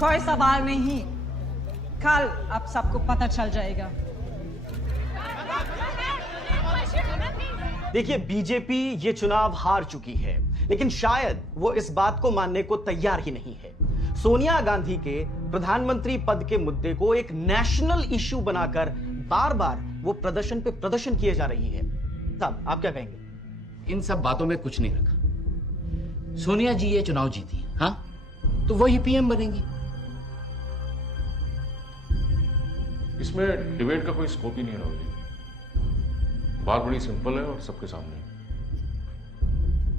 कोई सवाल नहीं, कल आप सबको पता चल जाएगा। देखिए, बीजेपी ये चुनाव हार चुकी है, लेकिन शायद वो इस बात को मानने को तैयार ही नहीं है। सोनिया गांधी के प्रधानमंत्री पद के मुद्दे को एक नेशनल इश्यू बनाकर बार बार वो प्रदर्शन पे प्रदर्शन किए जा रही है। साहब, आप क्या कहेंगे? इन सब बातों में कुछ नहीं रखा। सोनिया जी ये चुनाव जीती है, हाँ, तो वही पीएम बनेंगी। इसमें डिबेट का कोई स्कोप ही नहीं है राहुल जी। बात बड़ी सिंपल है और सबके सामने है।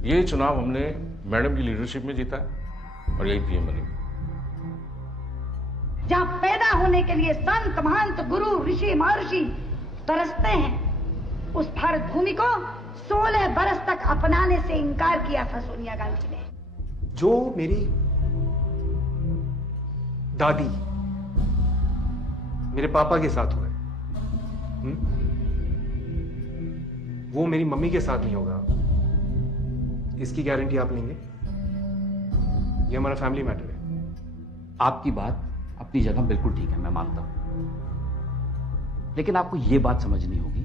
ये चुनाव हमने मैडम की लीडरशिप में जीता है और यही पीएम बनेगी। जहां पैदा होने के लिए संत महंत गुरु ऋषि महर्षि तरसते हैं, उस भारत भूमि को 16 बरस तक अपनाने से इनकार किया था सोनिया गांधी ने। जो मेरी दादी मेरे पापा के साथ हुए, वो मेरी मम्मी के साथ नहीं होगा, इसकी गारंटी आप लेंगे? ये हमारा फैमिली मैटर है। आपकी बात अपनी जगह बिल्कुल ठीक है, मैं मानता हूं, लेकिन आपको यह बात समझनी होगी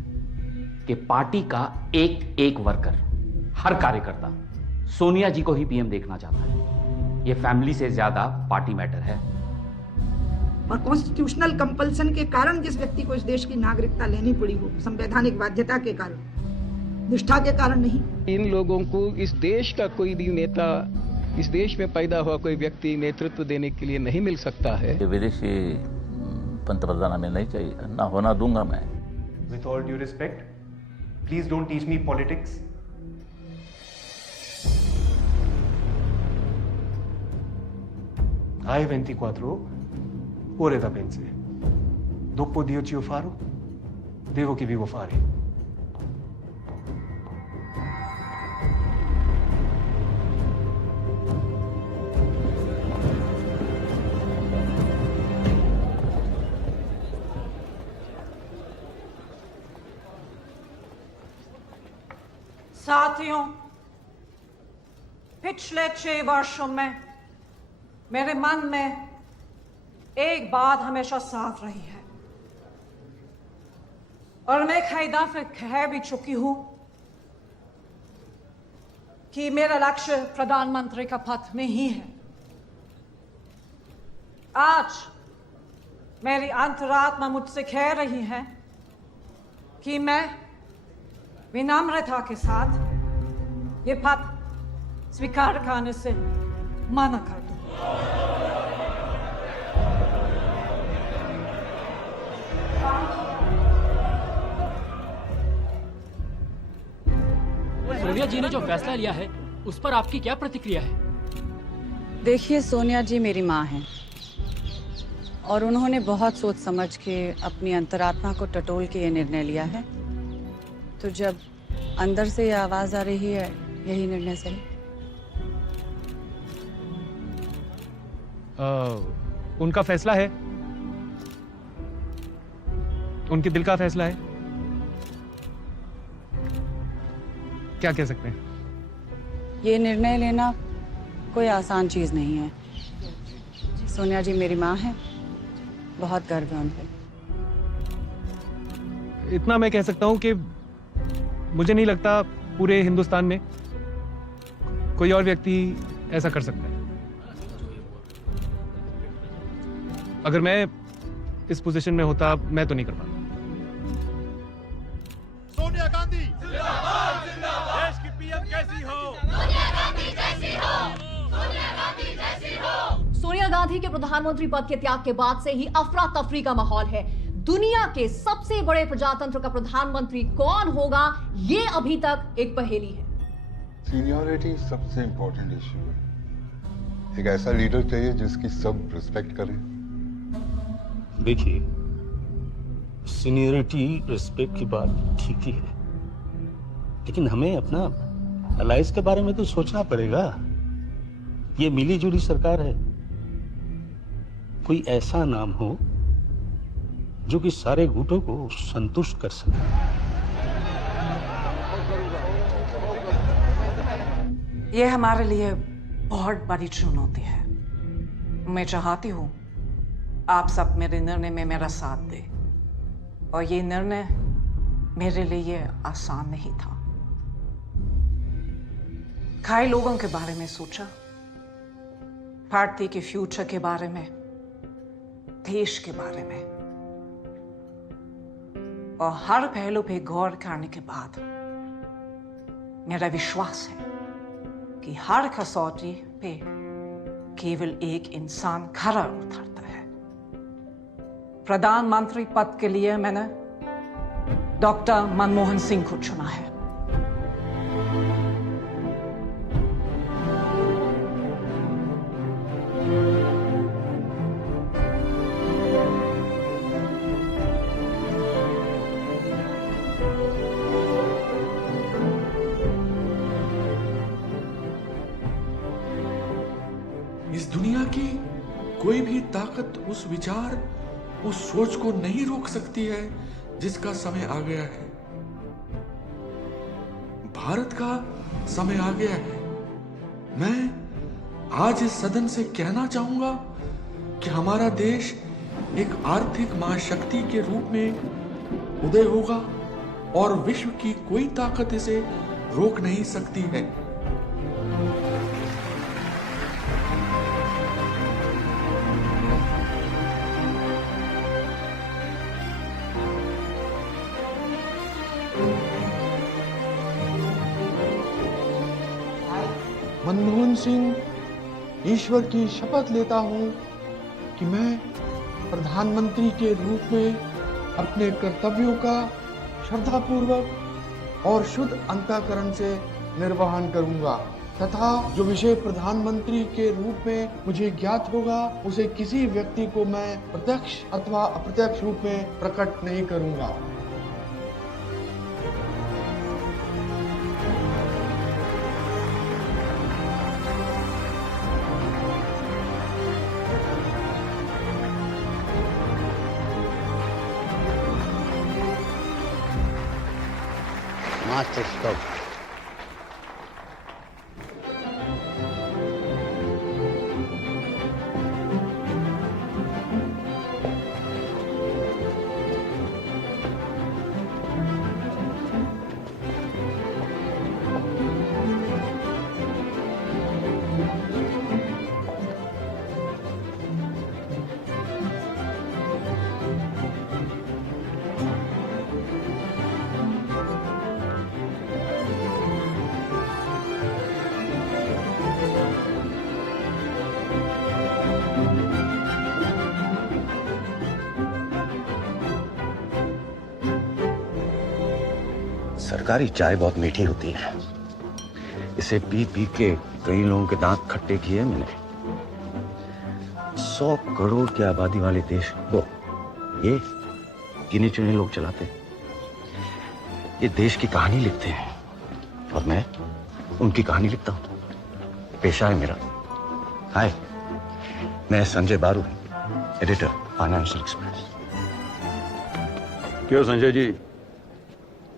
कि पार्टी का एक एक वर्कर, हर कार्यकर्ता सोनिया जी को ही पीएम देखना चाहता है। यह फैमिली से ज्यादा पार्टी मैटर है। और कॉन्स्टिट्यूशनल कंपल्सन के कारण जिस व्यक्ति को इस देश की नागरिकता लेनी पड़ी हो, संवैधानिक बाध्यता के कारण, निष्ठा के कारण नहीं। इन लोगों को इस देश का कोई भी नेता, इस देश में पैदा हुआ कोई व्यक्ति नेतृत्व देने के लिए नहीं मिल सकता है। विदेशी पंतप्रधान हमें नहीं चाहिए, ना होना दूंगा मैं। With all due respect, please don't teach me politics. Hai 24 ore da pense. Dopo Dio ci faro, devo che vivo fare. साथियों, पिछले 6 वर्षों में मेरे मन में एक बात हमेशा साफ रही है और मैं कई दफे कह भी चुकी हूं कि मेरा लक्ष्य प्रधानमंत्री का पद में ही है। आज मेरी अंतरात्मा मुझसे कह रही है कि मैं विनम्रता के साथ ये पद स्वीकार करने से मना कर दूं। सोनिया जी ने जो फैसला लिया है उस पर आपकी क्या प्रतिक्रिया है? देखिए, सोनिया जी मेरी माँ हैं और उन्होंने बहुत सोच समझ के अपनी अंतरात्मा को टटोल के ये निर्णय लिया है। तो जब अंदर से ये आवाज आ रही है, यही निर्णय सही। उनका फैसला है, उनके दिल का फैसला है, क्या कह सकते हैं? ये निर्णय लेना कोई आसान चीज नहीं है। सोनिया जी मेरी माँ है, बहुत गर्व है उन पे। इतना मैं कह सकता हूं कि मुझे नहीं लगता पूरे हिंदुस्तान में कोई और व्यक्ति ऐसा कर सकता है। अगर मैं इस पोजीशन में होता, मैं तो नहीं कर पाता। सोनिया गांधी जिंदाबाद, जिंदाबाद। देश की पीएम कैसी हो? सोनिया गांधी जैसी हो, सोनिया गांधी जैसी हो। सोनिया गांधी के प्रधानमंत्री पद के त्याग के बाद से ही अफरा तफरी का माहौल है। दुनिया के सबसे बड़े प्रजातंत्र का प्रधानमंत्री कौन होगा, ये अभी तक एक पहेली है। सीनियरिटी सबसे इंपॉर्टेंट इश्यू है। एक ऐसा लीडर चाहिए जिसकी सब रिस्पेक्ट करें। देखिए, सीनियरिटी रिस्पेक्ट की बात ठीक ही है, लेकिन हमें अपना अलायंस के बारे में तो सोचना पड़ेगा। ये मिली जुली सरकार है, कोई ऐसा नाम हो जो कि सारे गुटों को संतुष्ट कर सके। ये हमारे लिए बहुत बड़ी चुनौती है। मैं चाहती हूं आप सब मेरे निर्णय में मेरा साथ दें, और ये निर्णय मेरे लिए आसान नहीं था। कई लोगों के बारे में सोचा, पार्टी के फ्यूचर के बारे में, देश के बारे में, और हर पहलू पे गौर करने के बाद मेरा विश्वास है कि हर कसौटी पे केवल एक इंसान खरा उतरता है। प्रधानमंत्री पद के लिए मैंने डॉक्टर मनमोहन सिंह को चुना है। इस दुनिया की कोई भी ताकत उस विचार, उस सोच को नहीं रोक सकती है जिसका समय आ गया है। भारत का समय आ गया है। मैं आज इस सदन से कहना चाहूंगा कि हमारा देश एक आर्थिक महाशक्ति के रूप में उदय होगा और विश्व की कोई ताकत इसे रोक नहीं सकती है। मनमोहन सिंह, ईश्वर की शपथ लेता हूं कि मैं प्रधानमंत्री के रूप में अपने कर्तव्यों का श्रद्धापूर्वक और शुद्ध अंतःकरण से निर्वहन करूंगा तथा जो विषय प्रधानमंत्री के रूप में मुझे ज्ञात होगा उसे किसी व्यक्ति को मैं प्रत्यक्ष अथवा अप्रत्यक्ष रूप में प्रकट नहीं करूंगा। Master, stop. सरकारी चाय बहुत मीठी होती है। इसे पी पी के कई लोगों के दांत खट्टे किए मैंने। 100 करोड़ की आबादी वाले देश को ये गिने चुने लोग चलाते हैं। ये देश की कहानी लिखते हैं और मैं उनकी कहानी लिखता हूं। पेशा है मेरा। हाय, मैं संजय बारू, एडिटर, फाइनेंशियल एक्सप्रेस। क्यों संजय जी,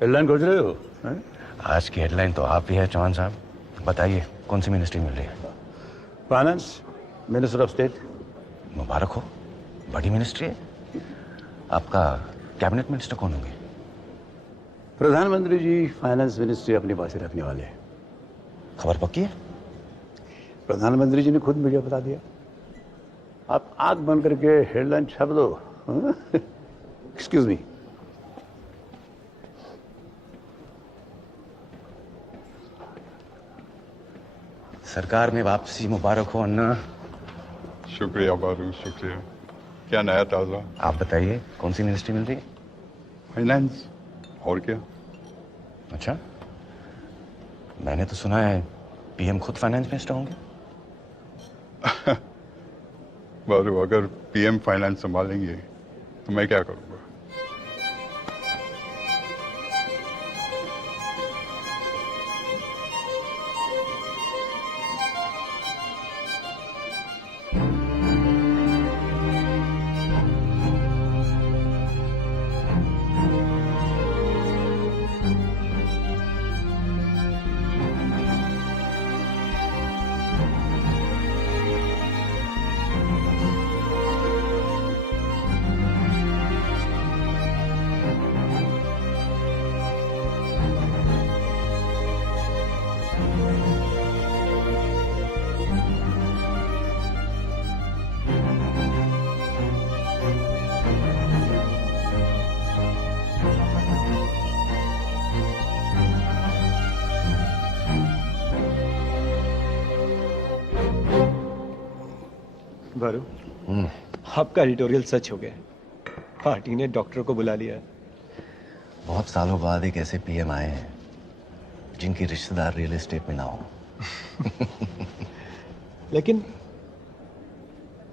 हेडलाइन खोज रहे हो? आज की हेडलाइन तो आप ही है चौहान साहब। बताइए कौन सी मिनिस्ट्री मिल रही है? Finance minister of state. मुबारक हो, बड़ी मिनिस्ट्री है। आपका कैबिनेट मिनिस्टर कौन होंगे? प्रधानमंत्री जी फाइनेंस मिनिस्ट्री अपने पास ही रखने वाले हैं। खबर पक्की है? प्रधानमंत्री जी ने खुद मुझे बता दिया। आप आंख बंद करके हेडलाइन छाप दो। Excuse me. सरकार में वापसी मुबारक हो अन्ना। शुक्रिया बारू, शुक्रिया। क्या नया ताज़ा? आप बताइए कौन सी मिनिस्ट्री मिल रही है? फाइनेंस। और क्या? अच्छा, मैंने तो सुना है पीएम खुद फाइनेंस मिनिस्टर होंगे। बारू, अगर पीएम फाइनेंस संभालेंगे तो मैं क्या करूँगा? भारू, आपका एडिटोरियल सच हो गया। पार्टी ने डॉक्टर को बुला लिया। बहुत सालों बाद एक ऐसे पीएम आए हैं जिनकी रिश्तेदार रियल एस्टेट में ना हो। लेकिन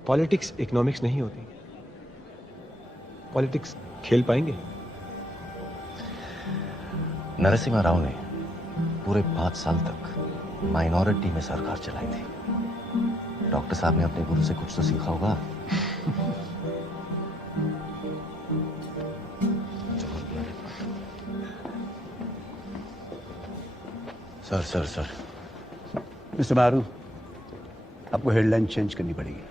पॉलिटिक्स इकोनॉमिक्स नहीं होती। पॉलिटिक्स खेल पाएंगे? नरसिम्हा राव ने पूरे 5 साल तक माइनॉरिटी में सरकार चलाई थी। डॉक्टर साहब ने अपने गुरु से कुछ तो सीखा होगा। सर मिस्टर मारू, आपको हेडलाइन चेंज करनी पड़ेगी।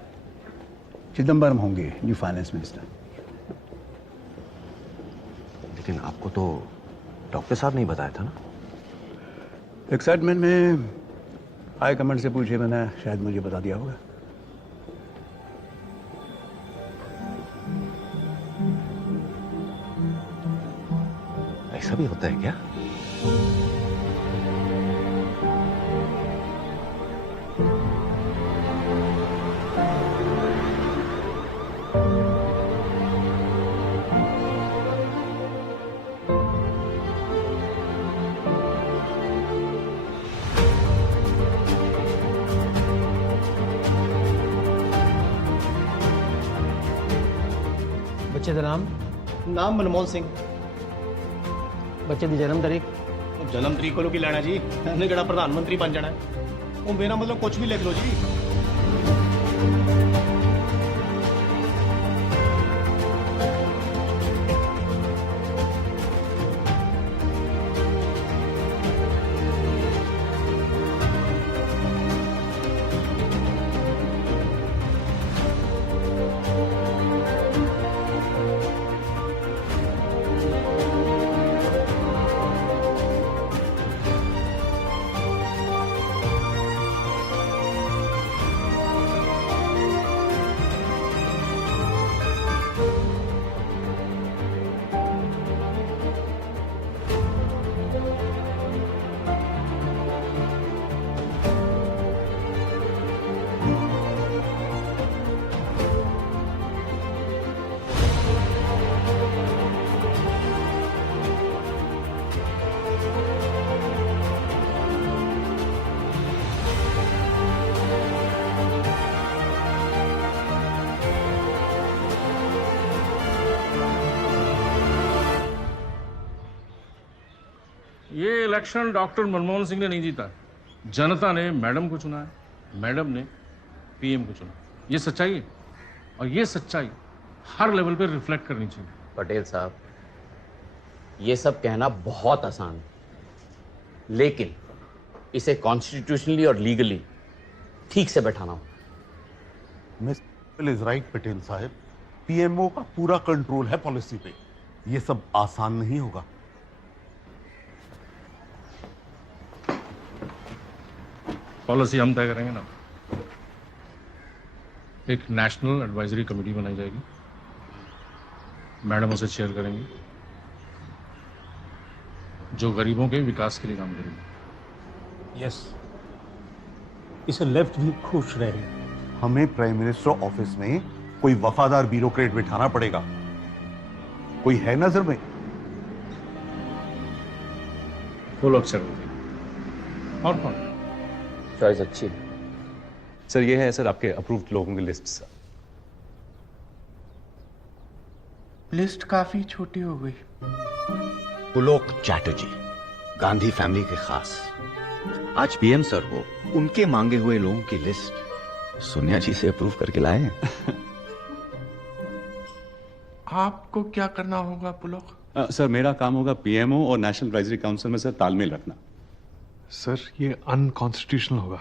चिदम्बरम होंगे न्यू फाइनेंस मिनिस्टर। लेकिन आपको तो डॉक्टर साहब ने ही बताया था ना। एक्साइटमेंट में हाई कमांड से पूछे मैंने, शायद मुझे बता दिया होगा। ऐसा भी होता है क्या? बच्चे का नाम मनमोहन सिंह। बच्चे की जन्म तारीख? जन्म तरीक को की लेना जी, इन्हें केड़ा प्रधानमंत्री बन जाना है। वो मेरा मतलब कुछ भी लिख लो जी। ये इलेक्शन डॉक्टर मनमोहन सिंह ने नहीं जीता, जनता ने मैडम को चुना है, मैडम ने पीएम को चुना। ये सच्चाई है और ये सच्चाई हर लेवल पे रिफ्लेक्ट करनी चाहिए। पटेल साहब, ये सब कहना बहुत आसान है, लेकिन इसे कॉन्स्टिट्यूशनली और लीगली ठीक से बैठाना हो। मिस्टर इज राइट पटेल साहब, पीएमओ का पूरा कंट्रोल है पॉलिसी पे। ये सब आसान नहीं होगा। पॉलिसी हम तय करेंगे ना। एक नेशनल एडवाइजरी कमेटी बनाई जाएगी, मैडम उसे चेयर करेंगी, जो गरीबों के विकास के लिए काम करेगी। यस, इसे लेफ्ट भी खुश रहे। हमें प्राइम मिनिस्टर ऑफिस में कोई वफादार ब्यूरोक्रेट बिठाना पड़ेगा। कोई है नजर में? फुल ऑफ सर और कौन? चॉइस अच्छी है सर। ये है सर आपके अप्रूव्ड लोगों की लिस्ट सर। लिस्ट काफी छोटी हो गई। पुलोक चैटर्जी, गांधी फैमिली के खास, आज पीएम सर हो, उनके मांगे हुए लोगों की लिस्ट सोनिया जी से अप्रूव करके लाए हैं। आपको क्या करना होगा पुलोक? सर मेरा काम होगा पीएमओ और नेशनल एडवाइजरी काउंसिल में सर तालमेल रखना। सर ये अनकॉन्स्टिट्यूशनल होगा।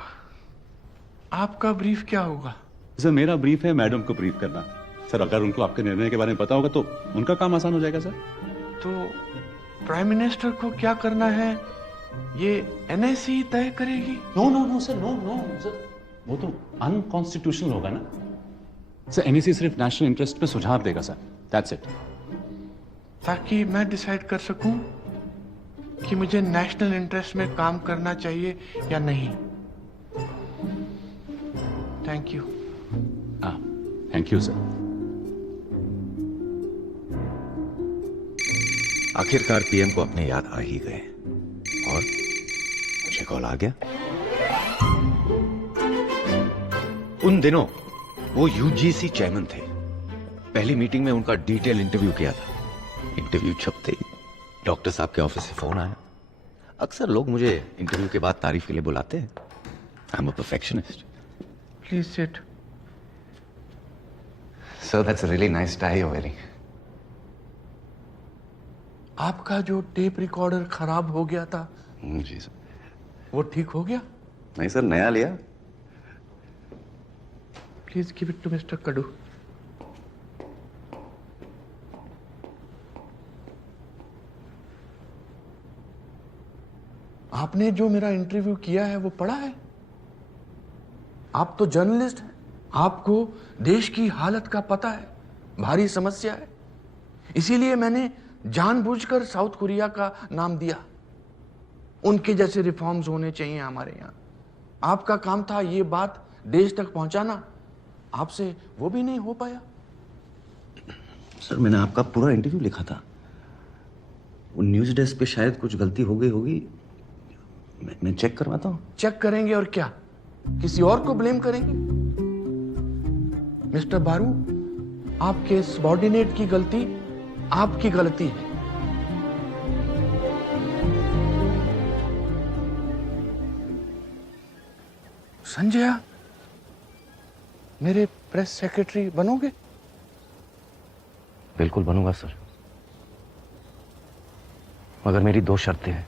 आपका ब्रीफ क्या होगा? सर मेरा ब्रीफ है मैडम को ब्रीफ करना। सर अगर उनको आपके निर्णय के बारे में पता होगा तो उनका काम आसान हो जाएगा सर। तो प्राइम मिनिस्टर को क्या करना है ये एनएससी तय करेगी? No no no sir, no no sir, वो तो अनकॉन्स्टिट्यूशनल होगा ना सर। एनएससी सिर्फ नेशनल इंटरेस्ट में सुझाव देगा सर, दैट्स इट। ताकि मैं डिसाइड कर सकूं कि मुझे नेशनल इंटरेस्ट में काम करना चाहिए या नहीं। Thank you. Thank you sir. आखिरकार पीएम को अपने याद आ ही गए और मुझे कॉल आ गया। उन दिनों वो यूजीसी चेयरमैन थे। पहली मीटिंग में उनका डिटेल इंटरव्यू किया था। इंटरव्यू छपते ही डॉक्टर साहब के ऑफिस से फोन आया। अक्सर लोग मुझे इंटरव्यू के बाद तारीफ के लिए बुलाते हैं। I am a perfectionist. Please sit. Sir that's a really nice tie you wearing. आपका जो टेप रिकॉर्डर खराब हो गया था जी सर। वो ठीक हो गया? नहीं सर, नया लिया। Please give it to mister Kadu. आपने जो मेरा इंटरव्यू किया है वो पढ़ा है? आप तो जर्नलिस्ट हैं, आपको देश की हालत का पता है, भारी समस्या है। इसीलिए मैंने जानबूझकर साउथ कोरिया का नाम दिया। उनके जैसे रिफॉर्म्स होने चाहिए हमारे यहाँ। आपका काम था ये बात देश तक पहुंचाना, आपसे वो भी नहीं हो पाया। सर मैंने आपका पूरा इंटरव्यू लिखा था। वो न्यूज डेस्क पे शायद कुछ गलती हो गई होगी। मैं चेक करवाता हूँ। चेक करेंगे और क्या, किसी और को ब्लेम करेंगे? मिस्टर बारू, आपके सबॉर्डिनेट की गलती आपकी गलती है। संजय, मेरे प्रेस सेक्रेटरी बनोगे? बिल्कुल बनूंगा सर, मगर मेरी 2 शर्तें हैं।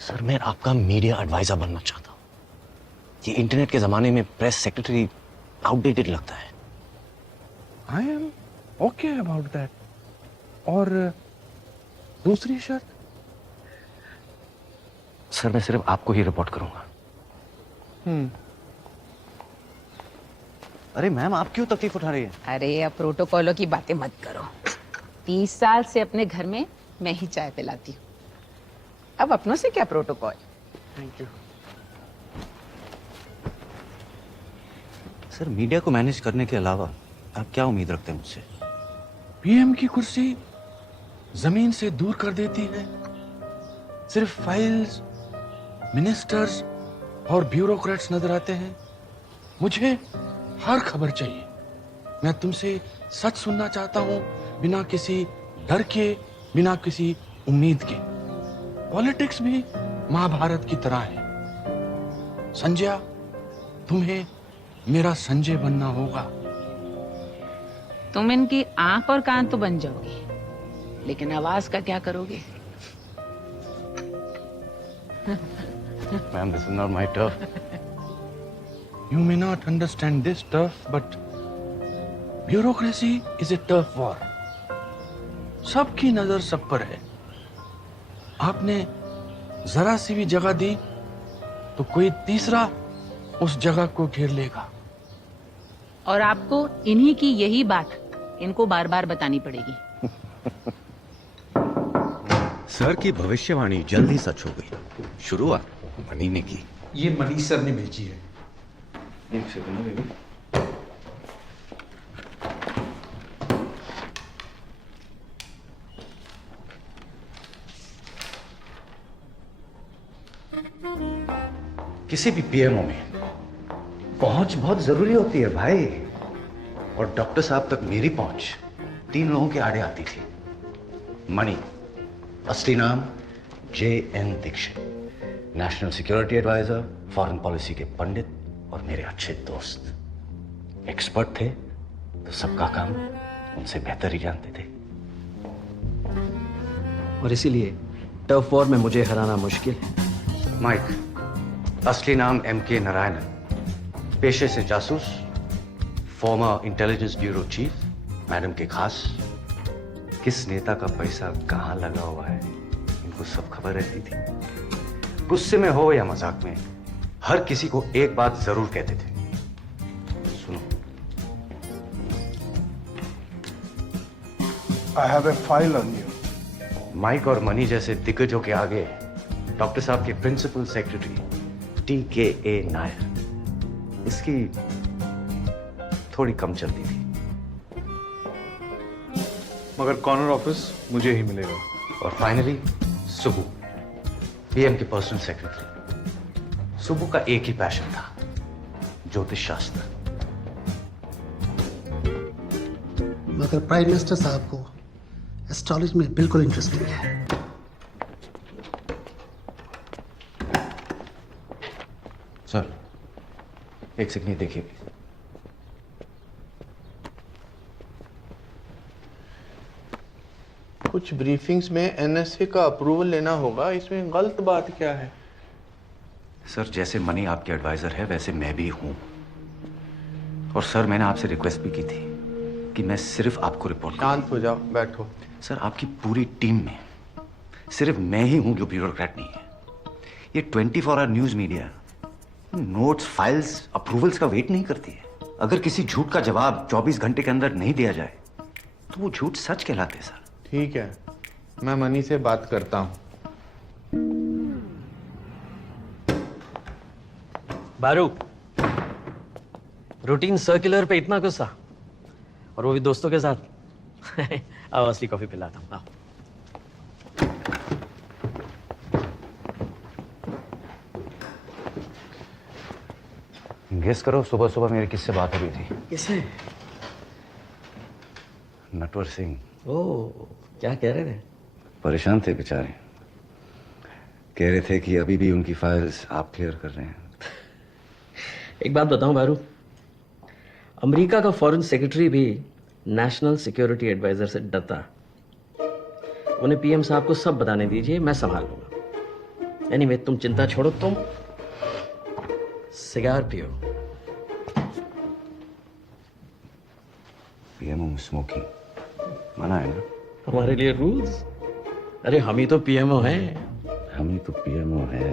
सर मैं आपका मीडिया एडवाइजर बनना चाहता हूं। ये इंटरनेट के जमाने में प्रेस सेक्रेटरी आउटडेटेड लगता है। I am okay about that. और दूसरी शर्त? सर मैं सिर्फ आपको ही रिपोर्ट करूंगा। अरे मैम, आप क्यों तकलीफ उठा रही है? अरे अब प्रोटोकॉलों की बातें मत करो। 30 साल से अपने घर में मैं ही चाय पिलाती हूँ, अब अपनों से क्या protocol. Thank you. Sir media को मैनेज करने के अलावा आप क्या उम्मीद रखते हैं मुझसे? पीएम की कुर्सी जमीन से दूर कर देती है। सिर्फ फाइल्स, मिनिस्टर्स और ब्यूरोक्रेट्स नजर आते हैं। मुझे हर खबर चाहिए। मैं तुमसे सच सुनना चाहता हूं, बिना किसी डर के, बिना किसी उम्मीद के। पॉलिटिक्स भी महाभारत की तरह है। संजय, तुम्हें मेरा संजय बनना होगा। तुम इनकी आंख और कान तो बन जाओगे, लेकिन आवाज का क्या करोगे? Ma'am, this is not my turf. You may not understand this turf, but bureaucracy is a turf war. सबकी नजर सब पर है। आपने जरा सी भी जगह दी तो कोई तीसरा उस जगह को घेर लेगा। और आपको इन्हीं की यही बात इनको बार बार बतानी पड़ेगी। सर की भविष्यवाणी जल्द ही सच हो गई। शुरुआत मनी ने की। ये मनीष सर ने भेजी है। एक सेकंड बेबी। किसी भी पीएमओ में पहुंच बहुत जरूरी होती है भाई। और डॉक्टर साहब तक मेरी पहुंच 3 लोगों के आड़े आती थी। मणि, असली नाम JN Dixit, national security advisor, foreign policy के पंडित और मेरे अच्छे दोस्त। एक्सपर्ट थे तो सबका काम उनसे बेहतर ही जानते थे। और इसीलिए टफ वॉर में मुझे हराना मुश्किल है। माइक, असली नाम MK नारायणन, पेशे से जासूस, farmer intelligence bureau chief, madam के खास। किस नेता का पैसा कहां लगा हुआ है इनको सब खबर रहती थी। गुस्से में हो या मजाक में, हर किसी को एक बात जरूर कहते थे, सुनो। I have a file on you. Mike और मनी जैसे दिग्गजों के आगे डॉक्टर साहब के प्रिंसिपल सेक्रेटरी TKA नायर, इसकी थोड़ी कम चलती थी। मगर कॉर्नर ऑफिस मुझे ही मिलेगा। और फाइनली सुबू, पीएम के पर्सनल सेक्रेटरी। सुबू का एक ही पैशन था, ज्योतिष शास्त्र। मगर प्राइम मिनिस्टर साहब को एस्ट्रोलॉजी में बिल्कुल इंटरेस्ट नहीं है। सर, एक सेकंड देखिए प्लीज। कुछ ब्रीफिंग्स में एनएसए का अप्रूवल लेना होगा, इसमें गलत बात क्या है? सर, जैसे मनी आपके एडवाइजर है वैसे मैं भी हूं। और सर, मैंने आपसे रिक्वेस्ट भी की थी कि मैं सिर्फ आपको रिपोर्ट। शांत हो जाओ, बैठो। सर, आपकी पूरी टीम में सिर्फ मैं ही हूं जो ब्यूरोक्रेट नहीं है। ये 24 hour news media notes, files, approvals का वेट नहीं करती है। अगर किसी झूठ का जवाब 24 घंटे के अंदर नहीं दिया जाए तो वो झूठ सच कहलाते सर। ठीक है, मैं मनी से बात करता हूं। बारू, रूटीन सर्कुलर पे इतना गुस्सा, और वो भी दोस्तों के साथ। आओ असली कॉफी पिलाता हूँ, आओ। गेस करो, सुबह सुबह मेरी किससे बात हो रही थी? किससे? नटवर सिंह। ओह, क्या कह रहे थे? परेशान थे बेचारे। कह रहे थे कि अभी भी उनकी फाइल्स आप क्लियर कर रहे हैं। एक बात बताऊं बारू, अमेरिका का फॉरेन सेक्रेटरी भी नेशनल सिक्योरिटी एडवाइजर से डरता। उन्हें पीएम साहब को सब बताने दीजिए, मैं संभाल लूंगा। एनीवे, तुम चिंता छोड़ो, तुम सिगार पियो। पीएमओ स्मोकिंग मना है ना? हमारे लिए रूल्स? अरे हम ही तो पीएमओ हैं। हम ही तो पीएमओ है।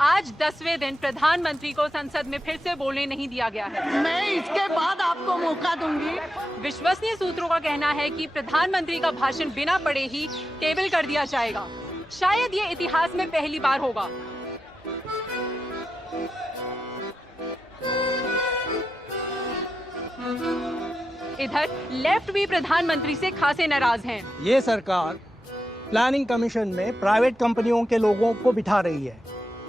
आज 10वें दिन प्रधानमंत्री को संसद में फिर से बोलने नहीं दिया गया है। मैं इसके बाद आपको मौका दूंगी। विश्वसनीय सूत्रों का कहना है कि प्रधानमंत्री का भाषण बिना पढ़े ही टेबल कर दिया जाएगा। शायद ये इतिहास में पहली बार होगा। इधर लेफ्ट भी प्रधानमंत्री से खासे नाराज हैं। ये सरकार प्लानिंग कमीशन में प्राइवेट कंपनियों के लोगों को बिठा रही है,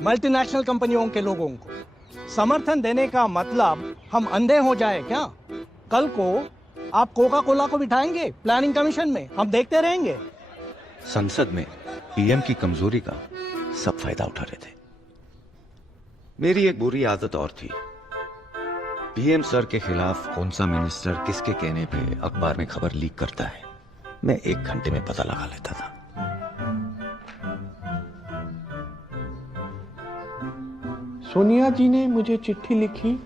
मल्टीनेशनल कंपनियों के लोगों को। समर्थन देने का मतलब हम अंधे हो जाए क्या? कल को आप कोका कोला को बिठाएंगे प्लानिंग कमीशन में, हम देखते रहेंगे। संसद में पीएम की कमजोरी का सब फायदा उठा रहे थे। मेरी एक बुरी आदत और थी, पीएम सर के खिलाफ कौन सा मिनिस्टर किसके कहने पे अखबार में खबर लीक करता है, मैं 1 घंटे में पता लगा लेता था। सोनिया जी ने मुझे चिट्ठी लिखी,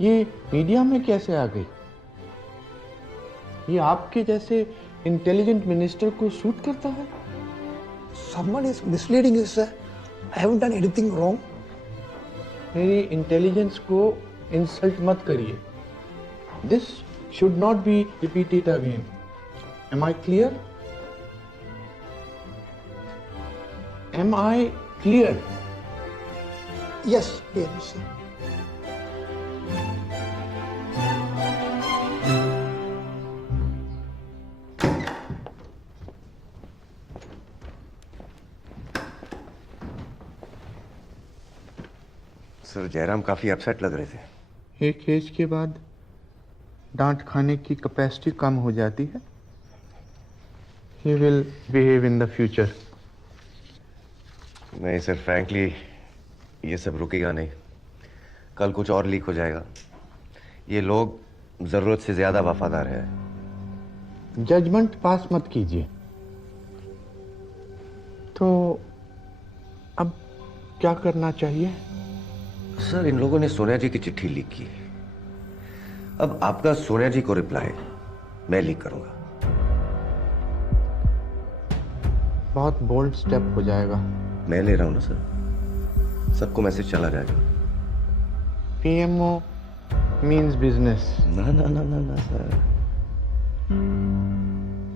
ये मीडिया में कैसे आ गई? ये आपके जैसे इंटेलिजेंट मिनिस्टर को सूट करता है? Someone is misleading you, sir. I haven't done anything wrong. मेरी इंटेलिजेंस को इंसल्ट मत करिए। This should not be repeated again. Am I clear? Am I clear? Yes, yes, sir. Sir, Jairam काफी upset लग रहे थे। एक एज के बाद डांट खाने की कैपेसिटी कम हो जाती है। He will behave in the future. नहीं सर, फ्रैंकली ये सब रुकेगा नहीं। कल कुछ और लीक हो जाएगा। ये लोग जरूरत से ज्यादा वफादार है। जजमेंट पास मत कीजिए। तो अब क्या करना चाहिए? सर, इन लोगों ने सोनिया जी की चिट्ठी लीक की। अब आपका सोनिया जी को रिप्लाई मैं लीक करूंगा। बहुत बोल्ड स्टेप हो जाएगा। मैं ले रहा हूं ना सर, सबको मैसेज चला जाएगा। PMO means business. ना ना ना ना ना sir,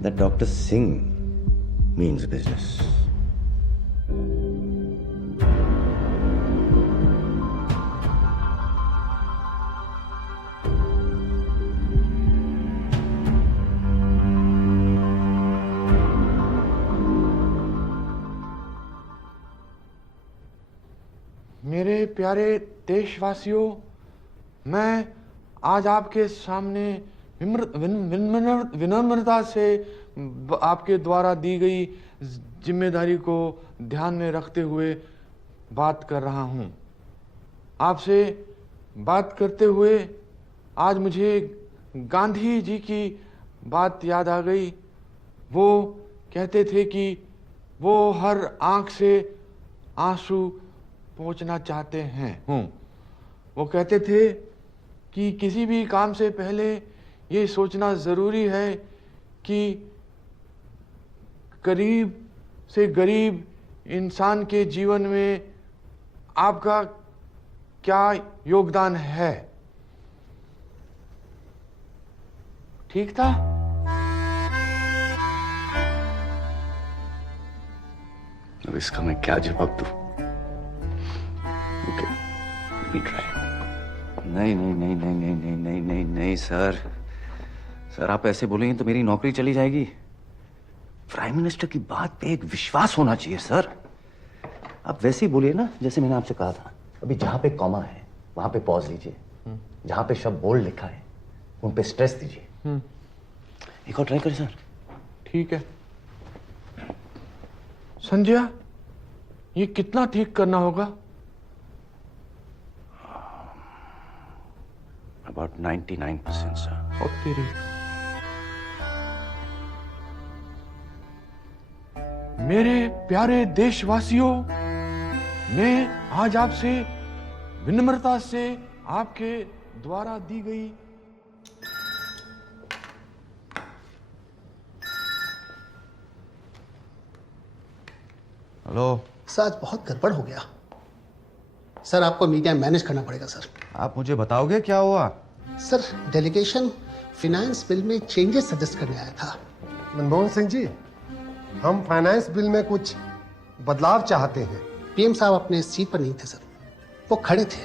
that Dr. Singh means business. मेरे प्यारे देशवासियों, मैं आज आपके सामने विनम्रता से आपके द्वारा दी गई जिम्मेदारी को ध्यान में रखते हुए बात कर रहा हूं। आपसे बात करते हुए आज मुझे गांधी जी की बात याद आ गई। वो कहते थे कि वो हर आंख से आंसू पोंछना चाहते हैं। वो कहते थे कि किसी भी काम से पहले ये सोचना ज़रूरी है कि गरीब से गरीब इंसान के जीवन में आपका क्या योगदान है। ठीक था? अब इसका मैं क्या जवाब दूं? Okay, let me try. नहीं नहीं नहीं नहीं नहीं नहीं नहीं नहीं नहीं सर, सर आप ऐसे बोलेंगे तो मेरी नौकरी चली जाएगी। प्राइम मिनिस्टर की बात पे एक विश्वास होना चाहिए सर। आप वैसे ही बोलिए ना जैसे मैंने आपसे कहा था। अभी जहां पे कॉमा है वहां पे पॉज लीजिए, जहां पे शब्द बोल्ड लिखा है उन पे स्ट्रेस दीजिए। एक और ट्राई करें सर। ठीक है। संजय, ये कितना ठीक करना होगा? About 99% sir. और तेरी मेरे प्यारे देशवासियों, मैं आज आपसे विनम्रता से आपके द्वारा दी गई हेलो सर, आज बहुत गड़बड़ हो गया सर। आपको मीडिया मैनेज करना पड़ेगा सर। आप मुझे बताओगे क्या हुआ? सर, डेलीगेशन फाइनेंस बिल में चेंजेस सजेस्ट करने आया था। मनमोहन सिंह जी, हम फाइनेंस बिल में कुछ बदलाव चाहते हैं। पीएम साहब अपने सीट पर नहीं थे सर, वो खड़े थे,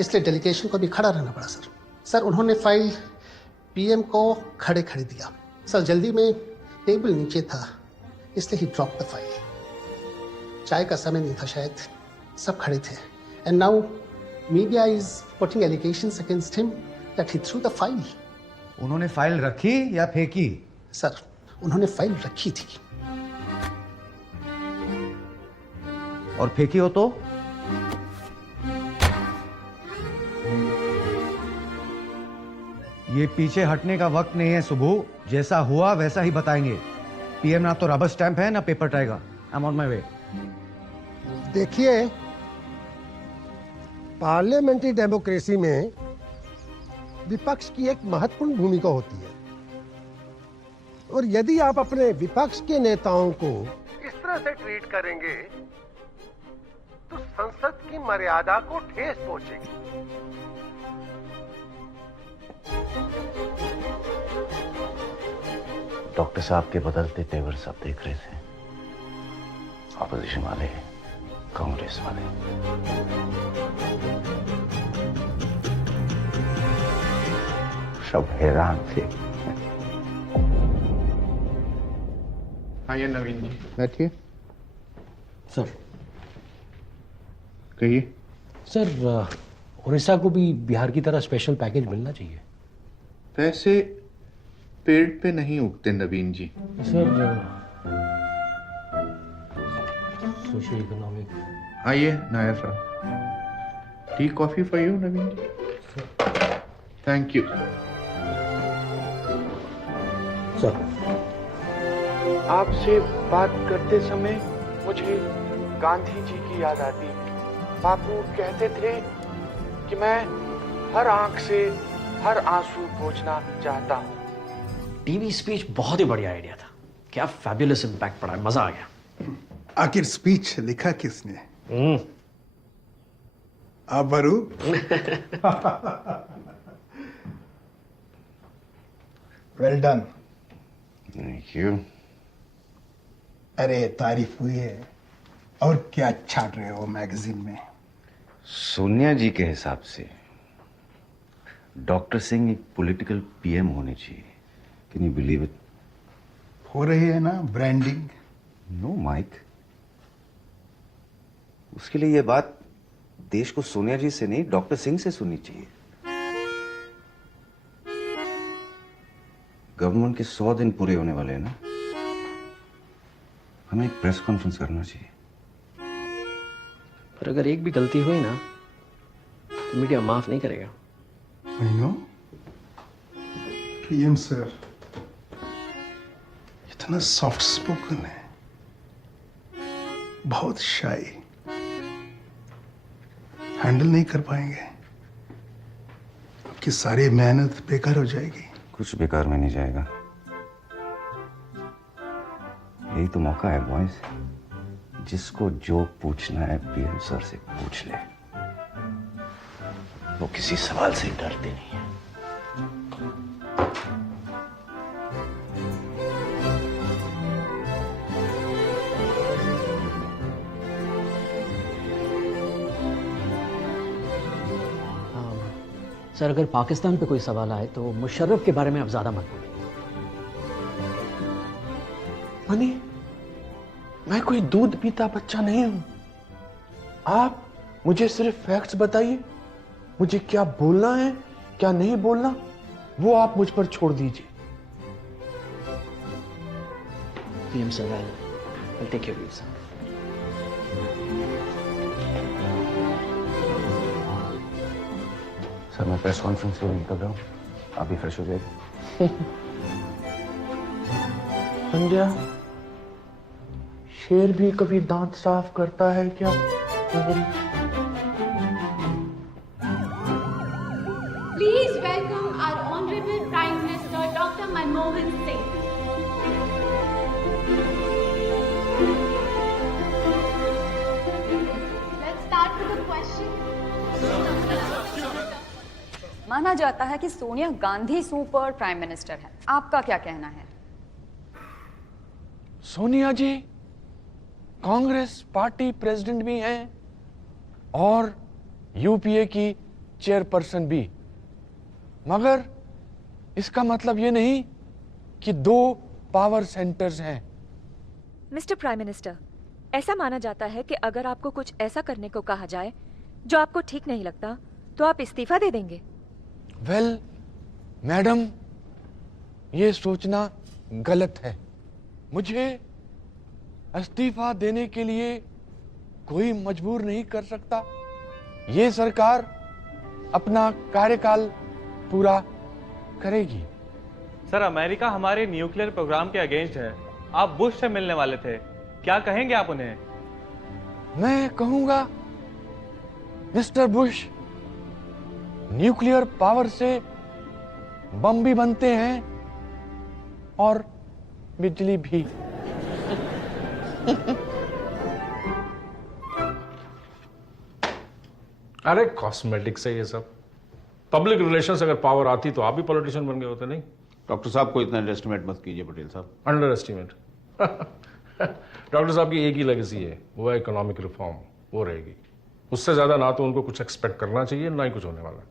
इसलिए डेलीगेशन को भी खड़ा रहना पड़ा सर। सर, उन्होंने फाइल पीएम को खड़े खड़े दिया सर। जल्दी में टेबल नीचे था इसलिए ही ड्रॉप द फाइल। चाय का समय नहीं था शायद, सब खड़े थे। And now media is putting allegations against him that he through the file. उन्होंने फाइल रखी या फेंकी? सर, उन्होंने फाइल रखी थी। और फेंकी हो तो? ये पीछे हटने का वक्त नहीं है सुबह। जैसा हुआ वैसा ही बताएंगे। पीएम ना तो रबर स्टैंप है ना paper tiger. I am on my way. देखिए, पार्लियामेंट्री डेमोक्रेसी में विपक्ष की एक महत्वपूर्ण भूमिका होती है, और यदि आप अपने विपक्ष के नेताओं को इस तरह से ट्रीट करेंगे तो संसद की मर्यादा को ठेस पहुंचेगी। डॉक्टर साहब के बदलते तेवर सब देख रहे थे। ऑपोजिशन वाले, कांग्रेस वाले। सब हैरान थे। आइए नवीन जी, बैठिए। सर कहिए। सर, उड़ीसा को भी बिहार की तरह स्पेशल पैकेज मिलना चाहिए। पैसे पेड़ पे नहीं उगते Naveen ji. Sir, social economic. आइए नायर साहब, tea coffee for you Naveen ji. Thank you sir. आपसे बात करते समय मुझे गांधी जी की याद आती है। बापू कहते थे कि मैं हर आंख से हर आंसू पोंछना चाहता हूँ। टीवी स्पीच बहुत ही बढ़िया आइडिया था। क्या फैबुलस इम्पैक्ट पड़ा है, मजा आ गया। आखिर स्पीच लिखा किसने? आप बरू? Well done. Thank you. अरे तारीफ हुई है। और क्या छाट रहे हो मैगजीन में? सोनिया जी के हिसाब से डॉक्टर सिंह एक पॉलिटिकल पीएम होने चाहिए। Can you believe it? हो रही है ना ब्रांडिंग? नो माइक, उसके लिए ये बात देश को सोनिया जी से नहीं डॉक्टर सिंह से सुननी चाहिए। गवर्नमेंट के 100 दिन पूरे होने वाले हैं ना, हमें एक प्रेस कॉन्फ्रेंस करना चाहिए। पर अगर एक भी गलती हुई ना तो मीडिया माफ नहीं करेगा। I know. पीएम सर इतना सॉफ्ट स्पोकन है, बहुत शाई, हैंडल नहीं कर पाएंगे। आपकी सारी मेहनत बेकार हो जाएगी। कुछ बेकार में नहीं जाएगा। यही तो मौका है बॉयज, जिसको जो पूछना है पीएम सर से पूछ ले। वो किसी सवाल से डरते नहीं है। सर अगर पाकिस्तान पे कोई सवाल आए तो मुशर्रफ के बारे में आप ज्यादा मत बोलिए। मनी, मैं कोई दूध पीता बच्चा नहीं हूं। आप मुझे सिर्फ फैक्ट्स बताइए। मुझे क्या बोलना है क्या नहीं बोलना वो आप मुझ पर छोड़ दीजिए। PM sir, I'll take your views. Sir मैं प्रेस कॉन्फ्रेंस के लिए निकल रहा हूँ, आप भी फ्रेश हो जाइए। संजय, शेर भी कभी दांत साफ करता है क्या? Please welcome our Honorable Prime Minister Dr. Manmohan Singh. Let's start with the question. माना जाता है कि Sonia Gandhi super prime minister है, आपका क्या कहना है? सोनिया जी कांग्रेस पार्टी प्रेसिडेंट भी हैं और यूपीए की चेयरपर्सन भी, मगर इसका मतलब ये नहीं कि दो पावर सेंटर्स हैं। मिस्टर प्राइम मिनिस्टर, ऐसा माना जाता है कि अगर आपको कुछ ऐसा करने को कहा जाए जो आपको ठीक नहीं लगता तो आप इस्तीफा दे देंगे। वेल, मैडम, ये सोचना गलत है। मुझे इस्तीफा देने के लिए कोई मजबूर नहीं कर सकता। ये सरकार अपना कार्यकाल पूरा करेगी। सर, अमेरिका हमारे न्यूक्लियर प्रोग्राम के अगेंस्ट है। आप बुश से मिलने वाले थे, क्या कहेंगे आप उन्हें? मैं कहूंगा, मिस्टर बुश, न्यूक्लियर पावर से बम भी बनते हैं और बिजली भी। अरे कॉस्मेटिक्स है ये सब। पब्लिक रिलेशंस अगर पावर आती तो आप भी पॉलिटिशियन बन गए होते, नहीं? डॉक्टर साहब को इतना अंडर एस्टिमेट मत कीजिए पटेल साहब। Under estimate? डॉक्टर साहब की एक ही लेगेसी है, वो है इकोनॉमिक रिफॉर्म, वो रहेगी। उससे ज्यादा ना तो उनको कुछ एक्सपेक्ट करना चाहिए, ना ही कुछ होने वाला।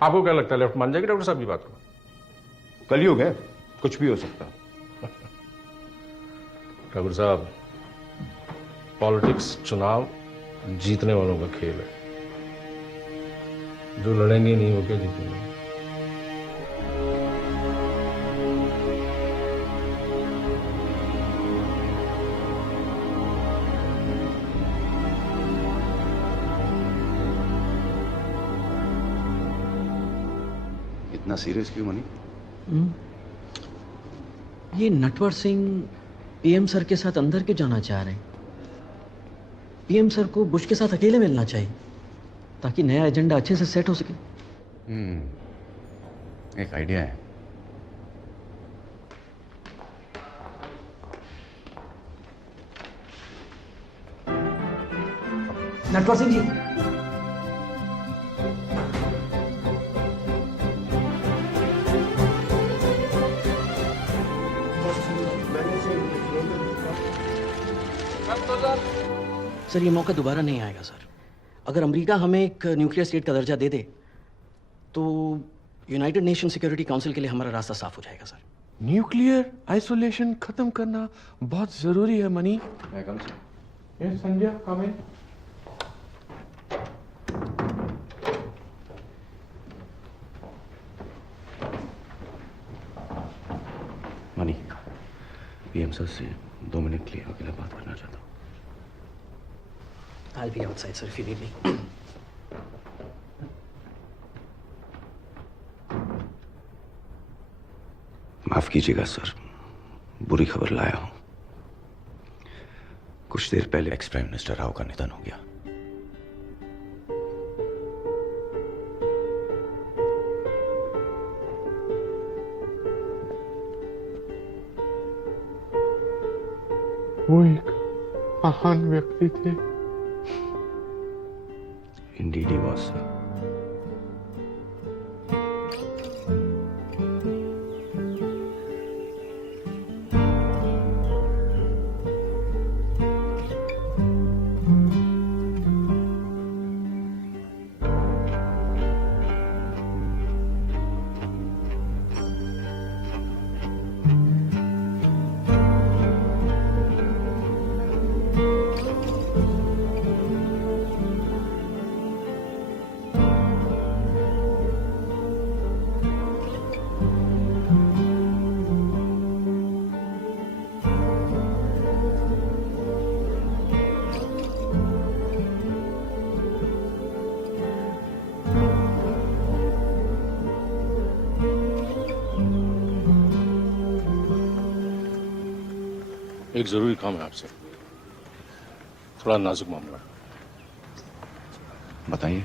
आपको क्या लगता है, लेफ्ट मान जाएगी डॉक्टर साहब की बात को? कलयुग है, कुछ भी हो सकता है। ठाकुर साहब, पॉलिटिक्स चुनाव जीतने वालों का खेल है। जो लड़ेंगे नहीं वो क्या जीतेंगे। इतना सीरियस क्यों मनी? ये नटवर सिंह पीएम सर के साथ अंदर क्यों जाना चाह रहे हैं? पीएम सर को बुश के साथ अकेले मिलना चाहिए ताकि नया एजेंडा अच्छे से सेट हो सके। एक आइडिया है। नटवर सिंह जी, सर ये मौका दोबारा नहीं आएगा सर। अगर अमेरिका हमें एक न्यूक्लियर स्टेट का दर्जा दे दे तो यूनाइटेड नेशन सिक्योरिटी काउंसिल के लिए हमारा रास्ता साफ हो जाएगा सर। न्यूक्लियर आइसोलेशन खत्म करना बहुत जरूरी है मनी। मैं कम से यस संजय, कम इन। पीएम सर से 2 मिनट के लिए अकेला बात करना चाहता हूँ। I'll be outside, sir, if you need me. माफ कीजिएगा सर, बुरी खबर लाया हूं। कुछ देर पहले एक्स प्राइम मिनिस्टर राव का निधन हो गया। वो एक महान व्यक्ति थे। Indeed he was, sir. एक जरूरी काम है आपसे, थोड़ा नाजुक मामला है। बताइए।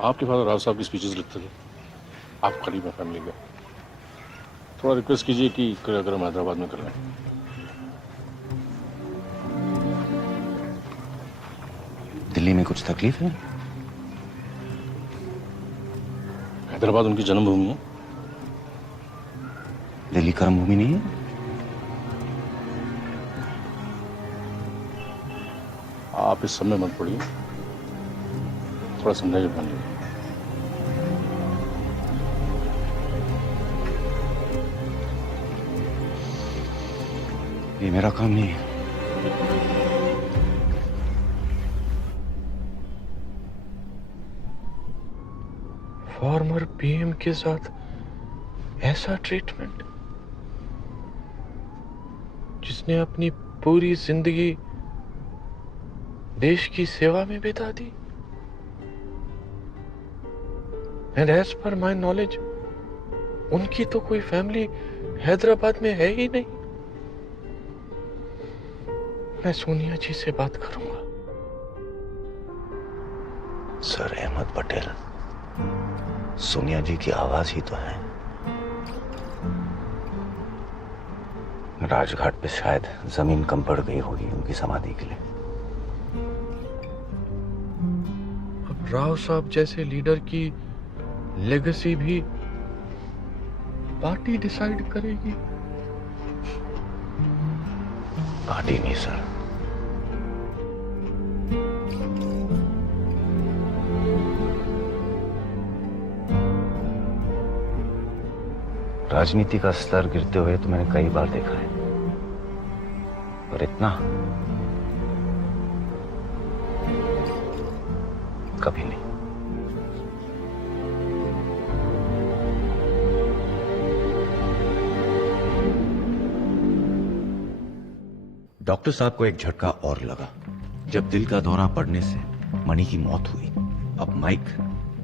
आपके फादर राव साहब की स्पीचेस लिखते थे, आप करीब में फैमिली के, थोड़ा रिक्वेस्ट कीजिए कि अगर हम हैदराबाद में कर लें। दिल्ली में कुछ तकलीफ है? हैदराबाद उनकी जन्मभूमि है। दिल्ली कर्मभूमि नहीं है? आप इस समय मत पड़िए, थोड़ा समझाइए फैमिली। ये मेरा काम नहीं है। फॉर्मर पीएम के साथ ऐसा ट्रीटमेंट, जिसने अपनी पूरी जिंदगी देश की सेवा में बिता दी। And as per my knowledge, उनकी तो कोई फैमिली हैदराबाद में है ही नहीं। मैं सोनिया जी से बात करूंगा। सर अहमद पटेल, सोनिया जी की आवाज ही तो है। राजघाट पे शायद जमीन कम पड़ गई होगी उनकी समाधि के लिए। अब राव साहब जैसे लीडर की लेगेसी भी पार्टी डिसाइड करेगी। पार्टी नहीं सर, राजनीति का स्तर गिरते हुए तो मैंने कई बार देखा है, और इतना कभी नहीं। डॉक्टर साहब को एक झटका और लगा जब दिल का दौरा पड़ने से मणि की मौत हुई। अब माइक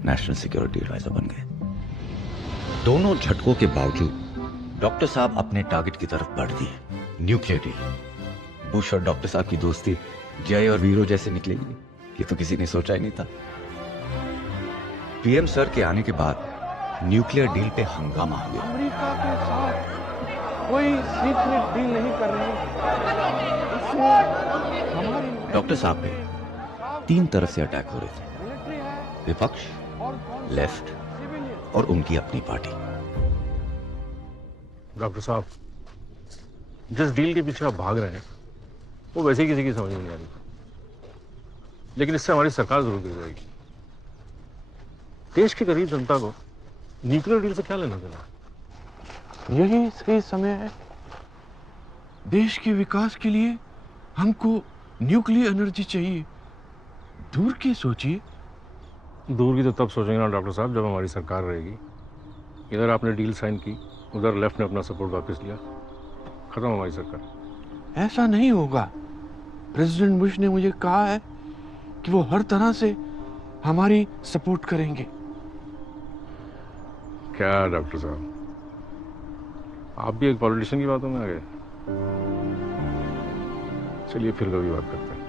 नेशनल सिक्योरिटी एडवाइजर बन गए। दोनों झटकों के बावजूद डॉक्टर साहब अपने टारगेट की तरफ बढ़ दिए, न्यूक्लियर डील। बुश और डॉक्टर साहब की दोस्ती जय और वीरों जैसे निकलेगी, ये तो किसी ने सोचा ही नहीं था। पीएम सर के आने के बाद न्यूक्लियर डील पे हंगामा हो गया। अमेरिका के साथ कोई सीक्रेट डील नहीं कर रहे हैं। डॉक्टर साहब पे 3 तरफ से अटैक हो रहे थे, विपक्ष, लेफ्ट और उनकी अपनी पार्टी। डॉक्टर साहब, जिस डील के पीछे आप भाग रहे हैं वो वैसे ही किसी की समझ में नहीं आ रही, लेकिन इससे हमारी सरकार जरूर गिर जाएगी। देश की गरीब जनता को न्यूक्लियर डील से क्या लेना देना? यही सही समय है। देश के विकास के लिए हमको न्यूक्लियर एनर्जी चाहिए। दूर की सोचिए। दूर की तो तब सोचेंगे ना डॉक्टर साहब जब हमारी सरकार रहेगी। इधर आपने डील साइन की, उधर लेफ्ट ने अपना सपोर्ट वापस लिया, खत्म हमारी सरकार। ऐसा नहीं होगा। प्रेसिडेंट बुश ने मुझे कहा है कि वो हर तरह से हमारी सपोर्ट करेंगे। क्या डॉक्टर साहब, आप भी एक पॉलिटिशियन की बातों में आ गए। चलिए फिर कभी बात करते हैं।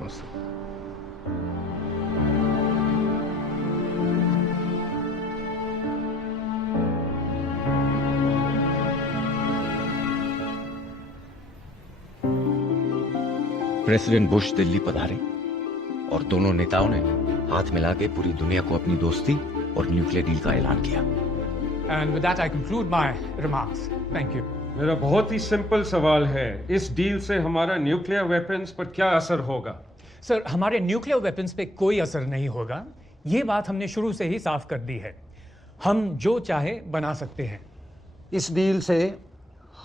नमस्ते। प्रेसिडेंट बुश दिल्ली पधारे और दोनों नेताओं ने हाथ मिला के पूरी दुनिया को अपनी दोस्ती और न्यूक्लियर डील का ऐलान किया। And with that I conclude my remarks. Thank you. मेरा बहुत ही सिंपल सवाल है, इस डील से हमारा न्यूक्लियर वेपन्स पर क्या असर होगा? सर, हमारे न्यूक्लियर वेपन्स पे कोई असर नहीं होगा। ये बात हमने शुरू से ही साफ कर दी है। हम जो चाहे बना सकते हैं। इस डील से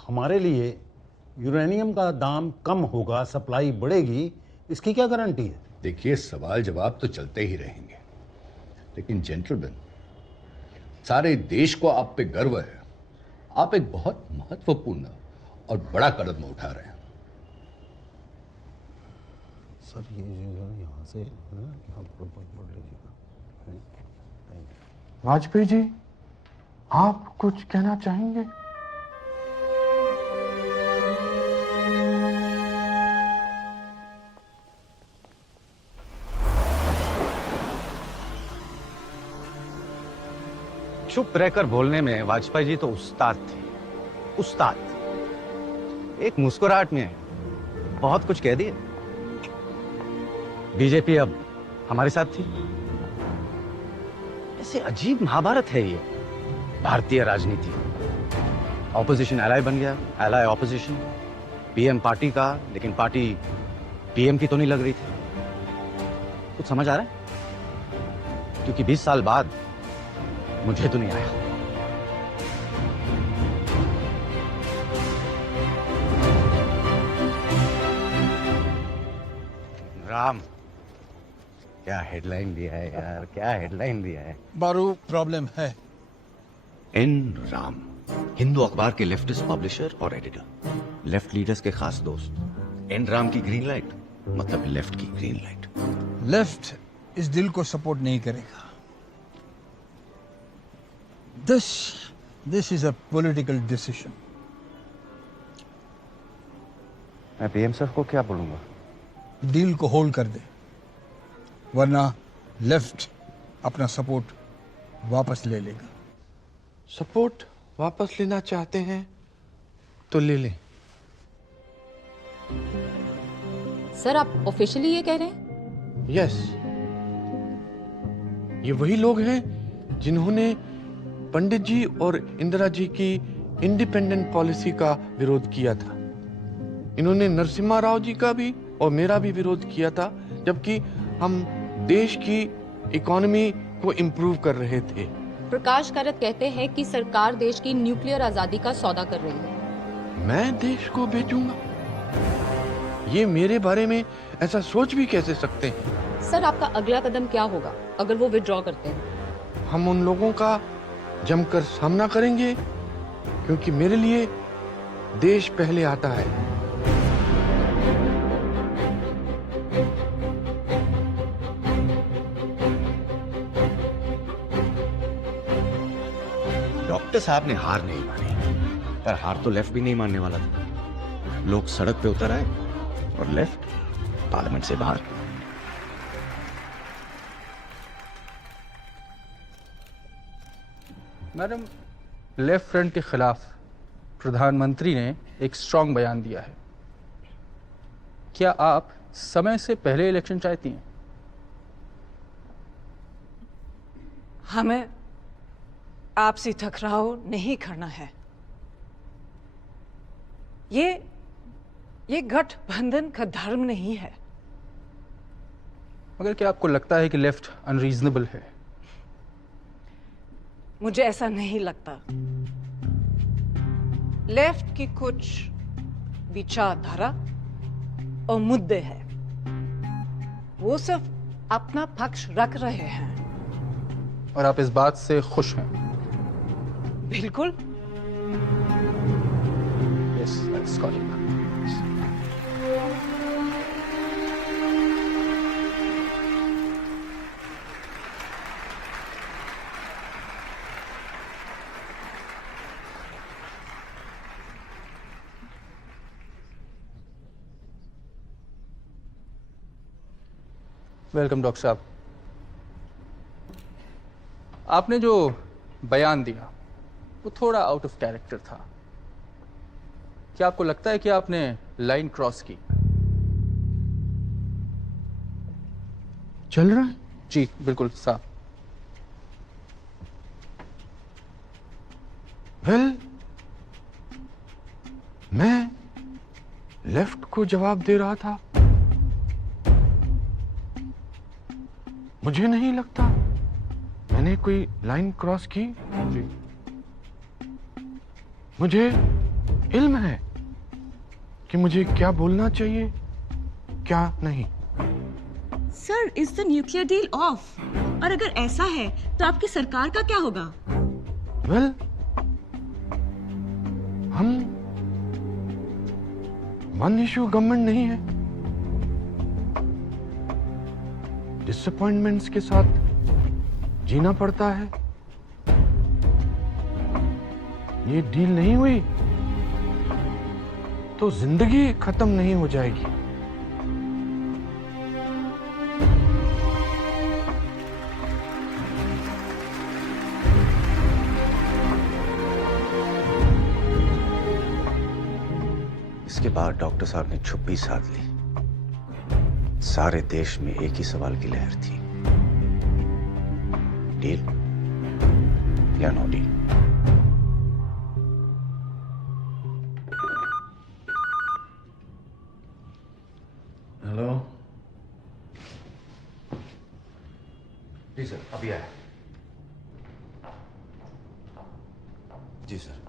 हमारे लिए यूरेनियम का दाम कम होगा, सप्लाई बढ़ेगी, इसकी क्या गारंटी है? देखिए, सवाल जवाब तो चलते ही रहेंगे, लेकिन जेंटलमैन, सारे देश को आप पे गर्व है। आप एक बहुत महत्वपूर्ण और बड़ा कदम उठा रहे हैं। सर, ये यहाँ से वाजपेयी जी, आप कुछ कहना चाहेंगे? चुप रहकर बोलने में वाजपेयी जी तो उस्ताद थे, उस्ताद। एक मुस्कुराहट में बहुत कुछ कह दिए। बीजेपी अब हमारे साथ थी। ऐसे अजीब महाभारत है ये भारतीय राजनीति। ऑपोजिशन एलाय बन गया, एलाय ऑपोजिशन। पीएम पार्टी का, लेकिन पार्टी पीएम की तो नहीं लग रही थी। कुछ समझ आ रहा है? क्योंकि 20 साल बाद मुझे तो नहीं आया। राम, क्या हेडलाइन दिया है यार, क्या हेडलाइन दिया है। बारू, प्रॉब्लम है। एन राम, हिंदू अखबार के लेफ्टिस्ट पब्लिशर और एडिटर, लेफ्ट लीडर्स के खास दोस्त। एन राम की ग्रीन लाइट मतलब लेफ्ट की ग्रीन लाइट। लेफ्ट इस दिल को सपोर्ट नहीं करेगा। This is a political decision. मैं पीएम सर को क्या बोलूंगा? डील को होल्ड कर दे, वरना लेफ्ट अपना सपोर्ट वापस ले लेगा। सपोर्ट वापस लेना चाहते हैं तो ले लें। सर, आप ऑफिशियली ये कह रहे हैं? यस, ये वही लोग हैं जिन्होंने पंडित जी और इंदिरा जी की इंडिपेंडेंट पॉलिसी का विरोध किया था। इन्होंने नरसिम्हा राव जी का भी और मेरा भी विरोध किया था, जबकि हम देश की इकोनॉमी को इम्प्रूव कर रहे थे। प्रकाश कारत कहते हैं कि सरकार देश की न्यूक्लियर आजादी का सौदा कर रही है। मैं देश को बेचूंगा? ये मेरे बारे में ऐसा सोच भी कैसे सकते हैं? सर, आपका अगला कदम क्या होगा अगर वो विड्रॉ करते हैं? हम उन लोगों का जमकर सामना करेंगे, क्योंकि मेरे लिए देश पहले आता है। डॉक्टर साहब ने हार नहीं मानी, पर हार तो लेफ्ट भी नहीं मानने वाला था। लोग सड़क पे उतर आए और लेफ्ट पार्लियामेंट से बाहर। मैडम, लेफ्ट फ्रंट के खिलाफ प्रधानमंत्री ने एक स्ट्रांग बयान दिया है। क्या आप समय से पहले इलेक्शन चाहती हैं? हमें आपसी टकराव नहीं करना है। ये गठबंधन का धर्म नहीं है। मगर क्या आपको लगता है कि लेफ्ट अनरीजनेबल है? मुझे ऐसा नहीं लगता। लेफ्ट की कुछ विचारधारा और मुद्दे हैं, वो सिर्फ अपना पक्ष रख रहे हैं। और आप इस बात से खुश हैं? बिल्कुल। Yes, that's calling. Welcome doctor साहब। आपने जो बयान दिया वो थोड़ा आउट ऑफ कैरेक्टर था। क्या आपको लगता है कि आपने लाइन क्रॉस की? चल रहा है? जी बिल्कुल साहब। वेल, मैं लेफ्ट को जवाब दे रहा था। मुझे नहीं लगता मैंने कोई लाइन क्रॉस की। जी। मुझे इल्म है कि मुझे क्या बोलना चाहिए, क्या नहीं। Sir, is the nuclear deal of? और अगर ऐसा है तो आपकी सरकार का क्या होगा? वेल, हम वन इशू गवर्नमेंट नहीं है। डिसअपॉइंटमेंट्स के साथ जीना पड़ता है। ये डील नहीं हुई तो जिंदगी खत्म नहीं हो जाएगी। इसके बाद डॉक्टर साहब ने छुप्पी साध ली। सारे देश में एक ही सवाल की लहर थी, डील या नो डील। हेलो। जी सर, अभी आया। जी सर।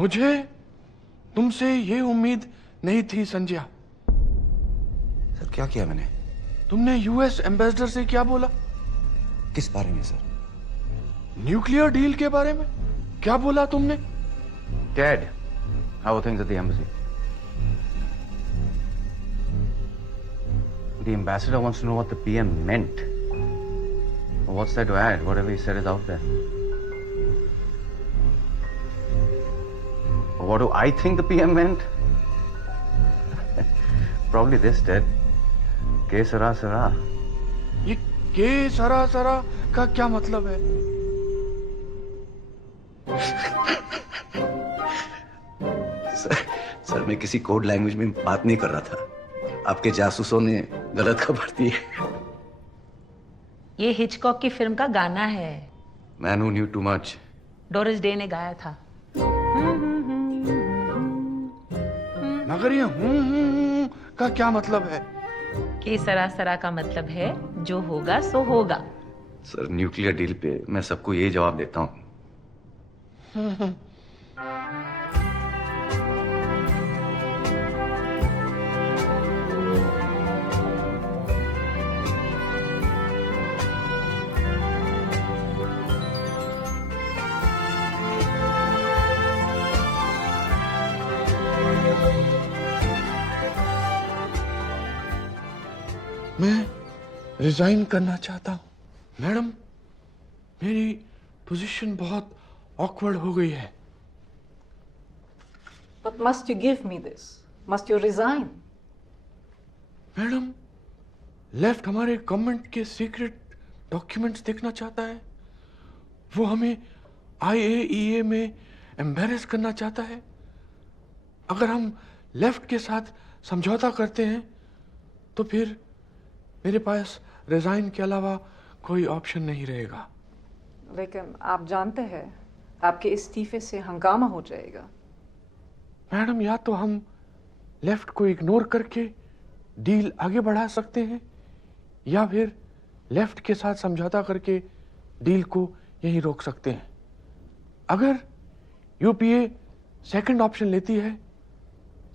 मुझे तुमसे ये उम्मीद नहीं थी संजय। सर क्या किया मैंने? तुमने यूएस एम्बेसडर से क्या बोला? किस बारे में सर? न्यूक्लियर डील के बारे में क्या बोला तुमने? Dad, how are things at the embassy? The ambassador wants to know what the PM meant. What's there to add? Whatever he said is out there. What do I think the PM meant? Probably this, Dad. के सरा सरा। ये के सरा सरा का क्या मतलब है? सर मैं किसी कोड लैंग्वेज में बात नहीं कर रहा था। आपके जासूसों ने गलत खबर दी है। ये हिचकॉक की फिल्म का गाना है। Man who knew too much. Doris day ने गाया था। मगर ये हूं का क्या मतलब है? कि सरासरा का मतलब है जो होगा सो होगा। सर न्यूक्लियर डील पे मैं सबको ये जवाब देता हूँ। मैं रिजाइन करना चाहता हूं। मैडम, मेरी पोजीशन बहुत ऑकवर्ड हो गई है। But must you give me this? Must you resign? Madam, left हमारे गवर्नमेंट के सीक्रेट डॉक्यूमेंट्स देखना चाहता है। वो हमें IAEA में एम्बेरस करना चाहता है। अगर हम लेफ्ट के साथ समझौता करते हैं तो फिर मेरे पास रिजाइन के अलावा कोई ऑप्शन नहीं रहेगा। लेकिन आप जानते हैं आपके इस्तीफे से हंगामा हो जाएगा। मैडम, या तो हम लेफ्ट को इग्नोर करके डील आगे बढ़ा सकते हैं या फिर लेफ्ट के साथ समझौता करके डील को यहीं रोक सकते हैं। अगर यूपीए सेकंड ऑप्शन लेती है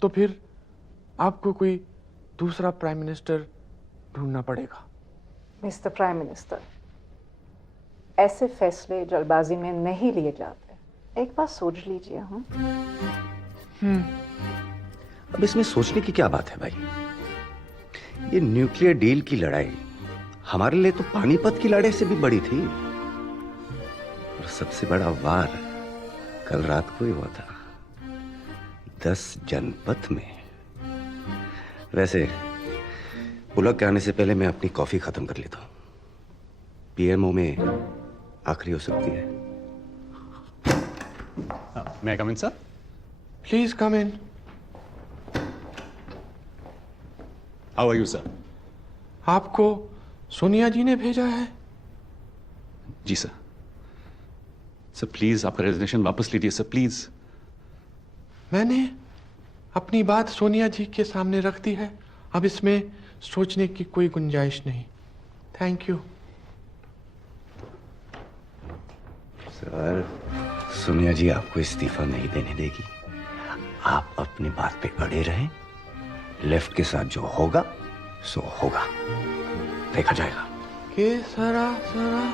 तो फिर आपको कोई दूसरा प्राइम मिनिस्टर ढूंढना पड़ेगा। मिस्टर प्राइम मिनिस्टर, ऐसे फैसले जल्दबाजी में नहीं लिए जाते। एक बार सोच लीजिए। अब इसमें सोचने की क्या बात है भाई? ये न्यूक्लियर डील की लड़ाई हमारे लिए तो पानीपत की लड़ाई से भी बड़ी थी। और सबसे बड़ा वार कल रात को ही हुआ था 10 जनपथ में। वैसे पुलक के आने से पहले मैं अपनी कॉफी खत्म कर लेता हूं। पीएमओ में आखिरी हो सकती है। May I come in, sir? Please come in. How are you, sir? आपको सोनिया जी ने भेजा है? जी सर। सर प्लीज आपका रेजिग्नेशन वापस लीजिए सर, प्लीज। मैंने अपनी बात सोनिया जी के सामने रख दी है। अब इसमें सोचने की कोई गुंजाइश नहीं। Thank you. सर, सोनिया जी आपको इस्तीफा नहीं देने देगी। आप अपनी बात पे अड़े रहें। लेफ्ट के साथ जो होगा सो होगा, देखा जाएगा। के सरा सरा।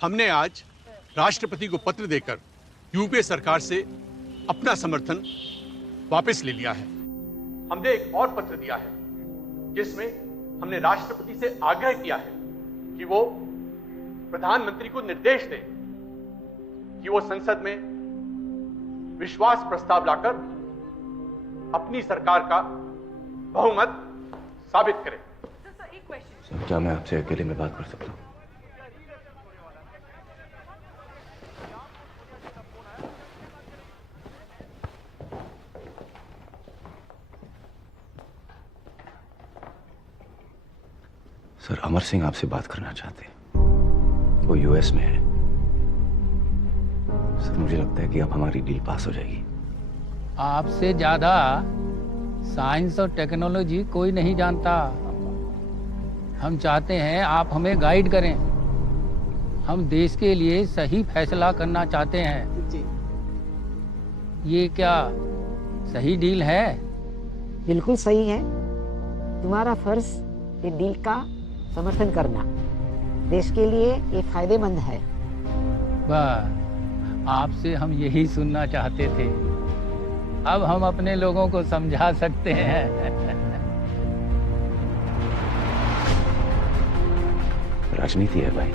हमने आज राष्ट्रपति को पत्र देकर यूपीए सरकार से अपना समर्थन वापस ले लिया है। हमने एक और पत्र दिया है जिसमें हमने राष्ट्रपति से आग्रह किया है कि वो प्रधानमंत्री को निर्देश दें कि वो संसद में विश्वास प्रस्ताव लाकर अपनी सरकार का बहुमत साबित करें। क्या मैं आपसे अकेले में बात कर सकता हूं? सर, अमर सिंह आपसे बात करना चाहते हैं। वो यूएस में है। सर, मुझे लगता है कि अब हमारी डील पास हो जाएगी। आपसे ज्यादा साइंस और टेक्नोलॉजी कोई नहीं जानता। हम चाहते हैं आप हमें गाइड करें। हम देश के लिए सही फैसला करना चाहते हैं। ये क्या सही डील है? बिल्कुल सही है। तुम्हारा फर्ज ये डील का समर्थन करना। देश के लिए ये फायदेमंद है। बस आपसे हम यही सुनना चाहते थे। अब हम अपने लोगों को समझा सकते हैं। राजनीति है भाई।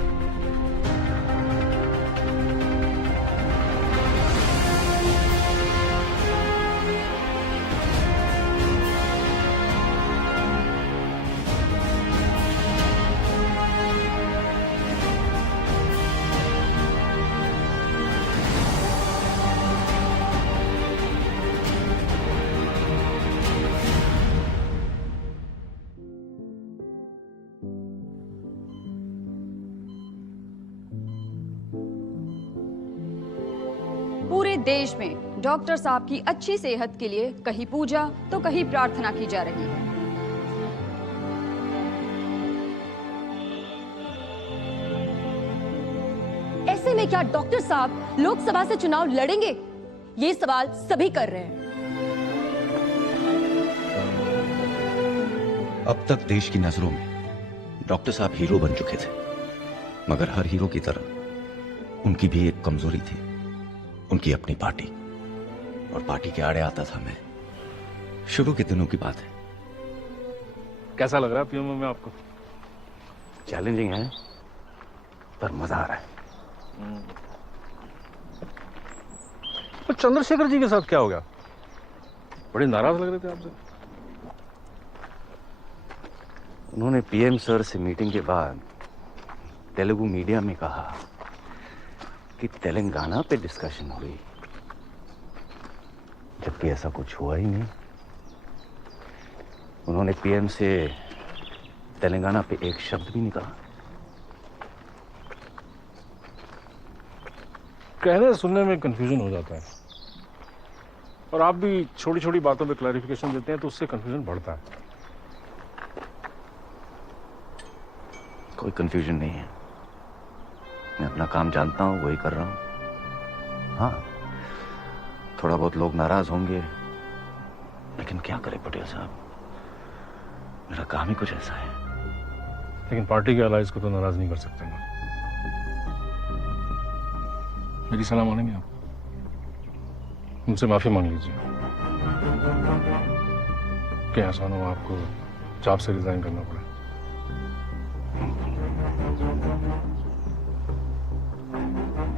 पूरे देश में डॉक्टर साहब की अच्छी सेहत के लिए कहीं पूजा तो कहीं प्रार्थना की जा रही है। ऐसे में क्या डॉक्टर साहब लोकसभा से चुनाव लड़ेंगे? ये सवाल सभी कर रहे हैं। अब तक देश की नजरों में डॉक्टर साहब हीरो बन चुके थे, मगर हर हीरो की तरह उनकी भी एक कमजोरी थी, उनकी अपनी पार्टी। और पार्टी के आड़े आता था मैं। शुरू के दिनों की बात है। कैसा लग रहा है पीएमओ में आपको? चैलेंजिंग है पर मजा आ रहा है। तो चंद्रशेखर जी के साथ क्या हो गया? बड़े नाराज लग रहे थे आपसे। उन्होंने पीएम सर से मीटिंग के बाद तेलुगु मीडिया में कहा कि तेलंगाना पे डिस्कशन हुई, जबकि ऐसा कुछ हुआ ही नहीं। उन्होंने पीएम से तेलंगाना पे एक शब्द भी नहीं कहा। कहने सुनने में कंफ्यूजन हो जाता है, और आप भी छोटी छोटी बातों पे क्लैरिफिकेशन देते हैं तो उससे कंफ्यूजन बढ़ता है। कोई कंफ्यूजन नहीं है। मैं अपना काम जानता हूं, वही कर रहा हूं। हाँ, थोड़ा बहुत लोग नाराज होंगे, लेकिन क्या करे पटेल साहब, मेरा काम ही कुछ ऐसा है। लेकिन पार्टी के अलाइज को तो नाराज नहीं कर सकते ना। मेरी सलाह मानेंगे आप? मुझसे माफी मांग लीजिए कि आसान हो आपको जॉब से रिजाइन करना पड़ा।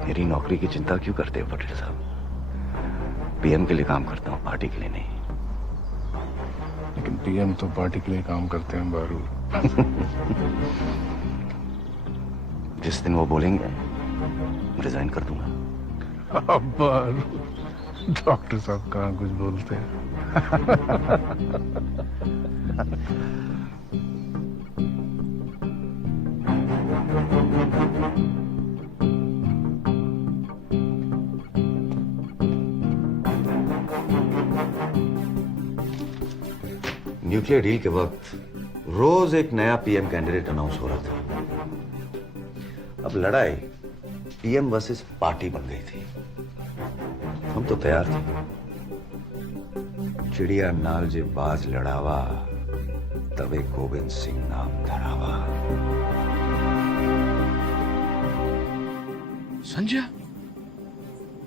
मेरी नौकरी की चिंता क्यों करते हो पटेल साहब? पीएम के लिए काम करता हूँ, पार्टी के लिए नहीं। लेकिन पीएम तो पार्टी के लिए काम करते हैं बारू। जिस दिन वो बोलेंगे रिजाइन कर दूंगा। अब बारू, डॉक्टर साहब कहाँ कुछ बोलते हैं। न्यूक्लियर डील के वक्त रोज एक नया पीएम कैंडिडेट अनाउंस हो रहा था। अब लड़ाई पीएम वर्सेस पार्टी बन गई थी। हम तो तैयार थे। चिड़िया नाल जे बाज लड़ावा, तवे गोविंद सिंह नाम धरावा। संजय,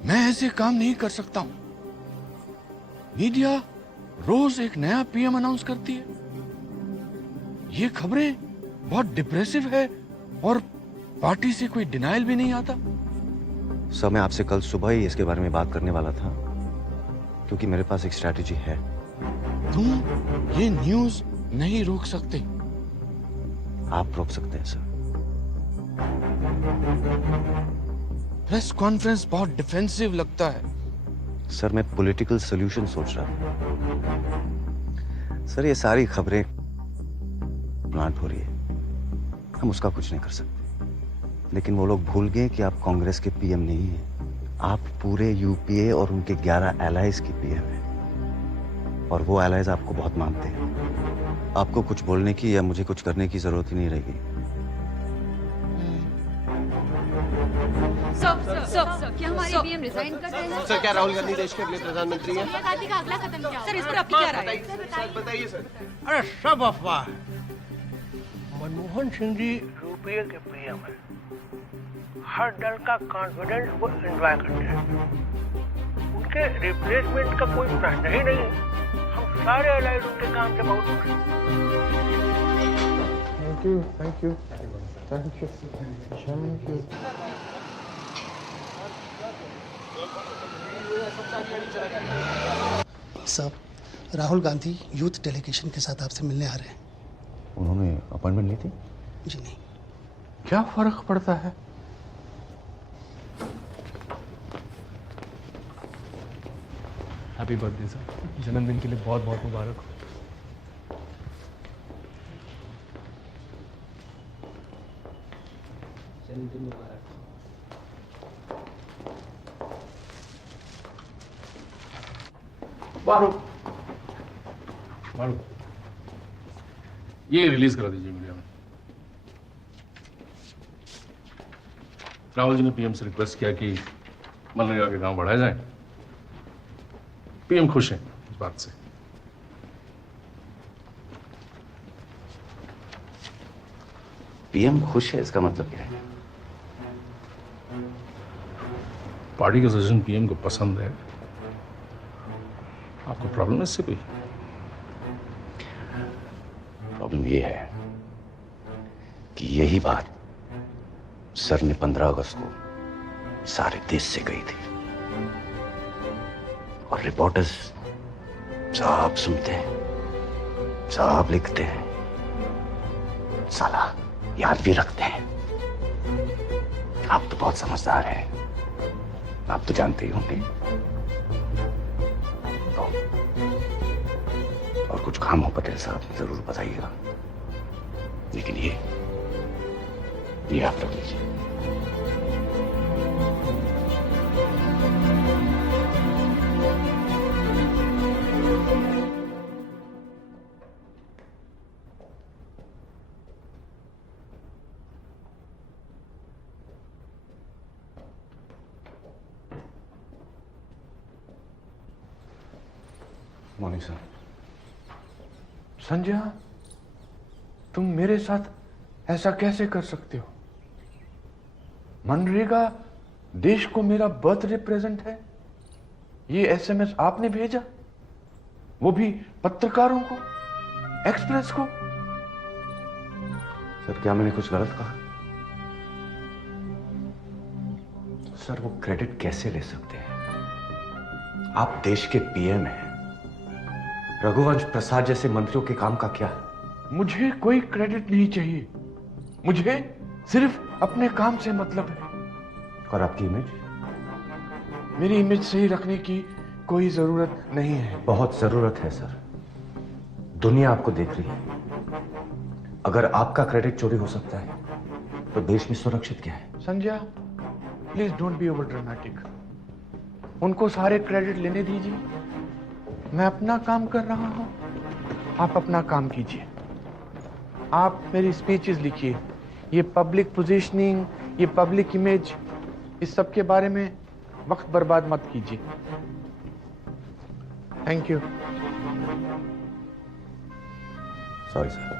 मैं ऐसे काम नहीं कर सकता हूं। मीडिया रोज एक नया पीएम अनाउंस करती है। ये खबरें बहुत डिप्रेसिव है और पार्टी से कोई डिनायल भी नहीं आता। सर, मैं आपसे कल सुबह ही इसके बारे में बात करने वाला था, क्योंकि मेरे पास एक स्ट्रैटेजी है। तुम ये न्यूज नहीं रोक सकते। आप रोक सकते हैं सर। प्रेस कॉन्फ्रेंस बहुत डिफेंसिव लगता है। सर, मैं पॉलिटिकल सॉल्यूशन सोच रहा हूं। सर, ये सारी खबरें प्लांट हो रही है, हम उसका कुछ नहीं कर सकते। लेकिन वो लोग भूल गए कि आप कांग्रेस के पीएम नहीं हैं। आप पूरे यूपीए और उनके 11 एलाइज की पीएम हैं, और वो एलाइज आपको बहुत मानते हैं। आपको कुछ बोलने की या मुझे कुछ करने की जरूरत ही नहीं रहेगी। सर, क्या हमारे पीएम रिजाइन कर रहे हैं? सर, क्या राहुल गांधी देश के अगले प्रधानमंत्री हैं? सोनिया गांधी का अगला कदम क्या? सर, इस पर आपकी क्या राय है? बताइए सर। अरे सब अफवाह। मनमोहन सिंह जी यूपीए के पीएम है। हर दल का कॉन्फिडेंस वो एंजॉय करते हैं। उनके रिप्लेसमेंट का कोई प्रश्न ही नहीं है। हम सारे अलाइड उनके काम से बहुत खुश हैं। Thank you, thank you, thank you, thank you. साहब, राहुल गांधी यूथ डेलीगेशन के साथ आपसे मिलने आ रहे हैं। उन्होंने अपॉइंटमेंट ली थी? जी नहीं। क्या फर्क पड़ता है? हैप्पी बर्थडे सर, जन्मदिन के लिए बहुत बहुत मुबारक हो। जन्मदिन मुबारक। बारू, बारू, ये रिलीज करा दीजिए मीडिया में। राहुल जी ने पीएम से रिक्वेस्ट किया कि मनरेगा के काम बढ़ाए जाएं। पीएम खुश हैं इस बात से। पीएम खुश है, इसका मतलब क्या है? पार्टी का सजेशन पीएम को पसंद है। आपको प्रॉब्लम है इससे कोई? प्रॉब्लम ये है कि यही बात सर ने 15 अगस्त को सारे देश से कही थी, और रिपोर्टर्स सब सुनते हैं, सब लिखते हैं, साला याद भी रखते हैं। आप तो बहुत समझदार हैं, आप तो जानते ही होंगे। और कुछ काम हो पटेल साहब जरूर बताइएगा, लेकिन ये आप रख लीजिए। Morning sir. संजय, तुम मेरे साथ ऐसा कैसे कर सकते हो? मनरेगा देश को मेरा बर्थडे प्रेजेंट है। ये एसएमएस आपने भेजा, वो भी पत्रकारों को, एक्सप्रेस को। सर, क्या मैंने कुछ गलत कहा? सर, वो क्रेडिट कैसे ले सकते हैं? आप देश के पीएम हैं। रघुवंश प्रसाद जैसे मंत्रियों के काम का क्या? मुझे कोई क्रेडिट नहीं चाहिए, मुझे सिर्फ अपने काम से मतलब है। और आपकी इमेज? मेरी इमेज सही रखने की कोई जरूरत नहीं है। बहुत जरूरत है सर। दुनिया आपको देख रही है। अगर आपका क्रेडिट चोरी हो सकता है तो देश में सुरक्षित क्या है? Sanjay, please don't be over dramatic. उनको सारे क्रेडिट लेने दीजिए, मैं अपना काम कर रहा हूं, आप अपना काम कीजिए। आप मेरी स्पीचेस लिखिए, ये पब्लिक पोजीशनिंग, ये पब्लिक इमेज, इस सब के बारे में वक्त बर्बाद मत कीजिए। Thank you. Sorry sir.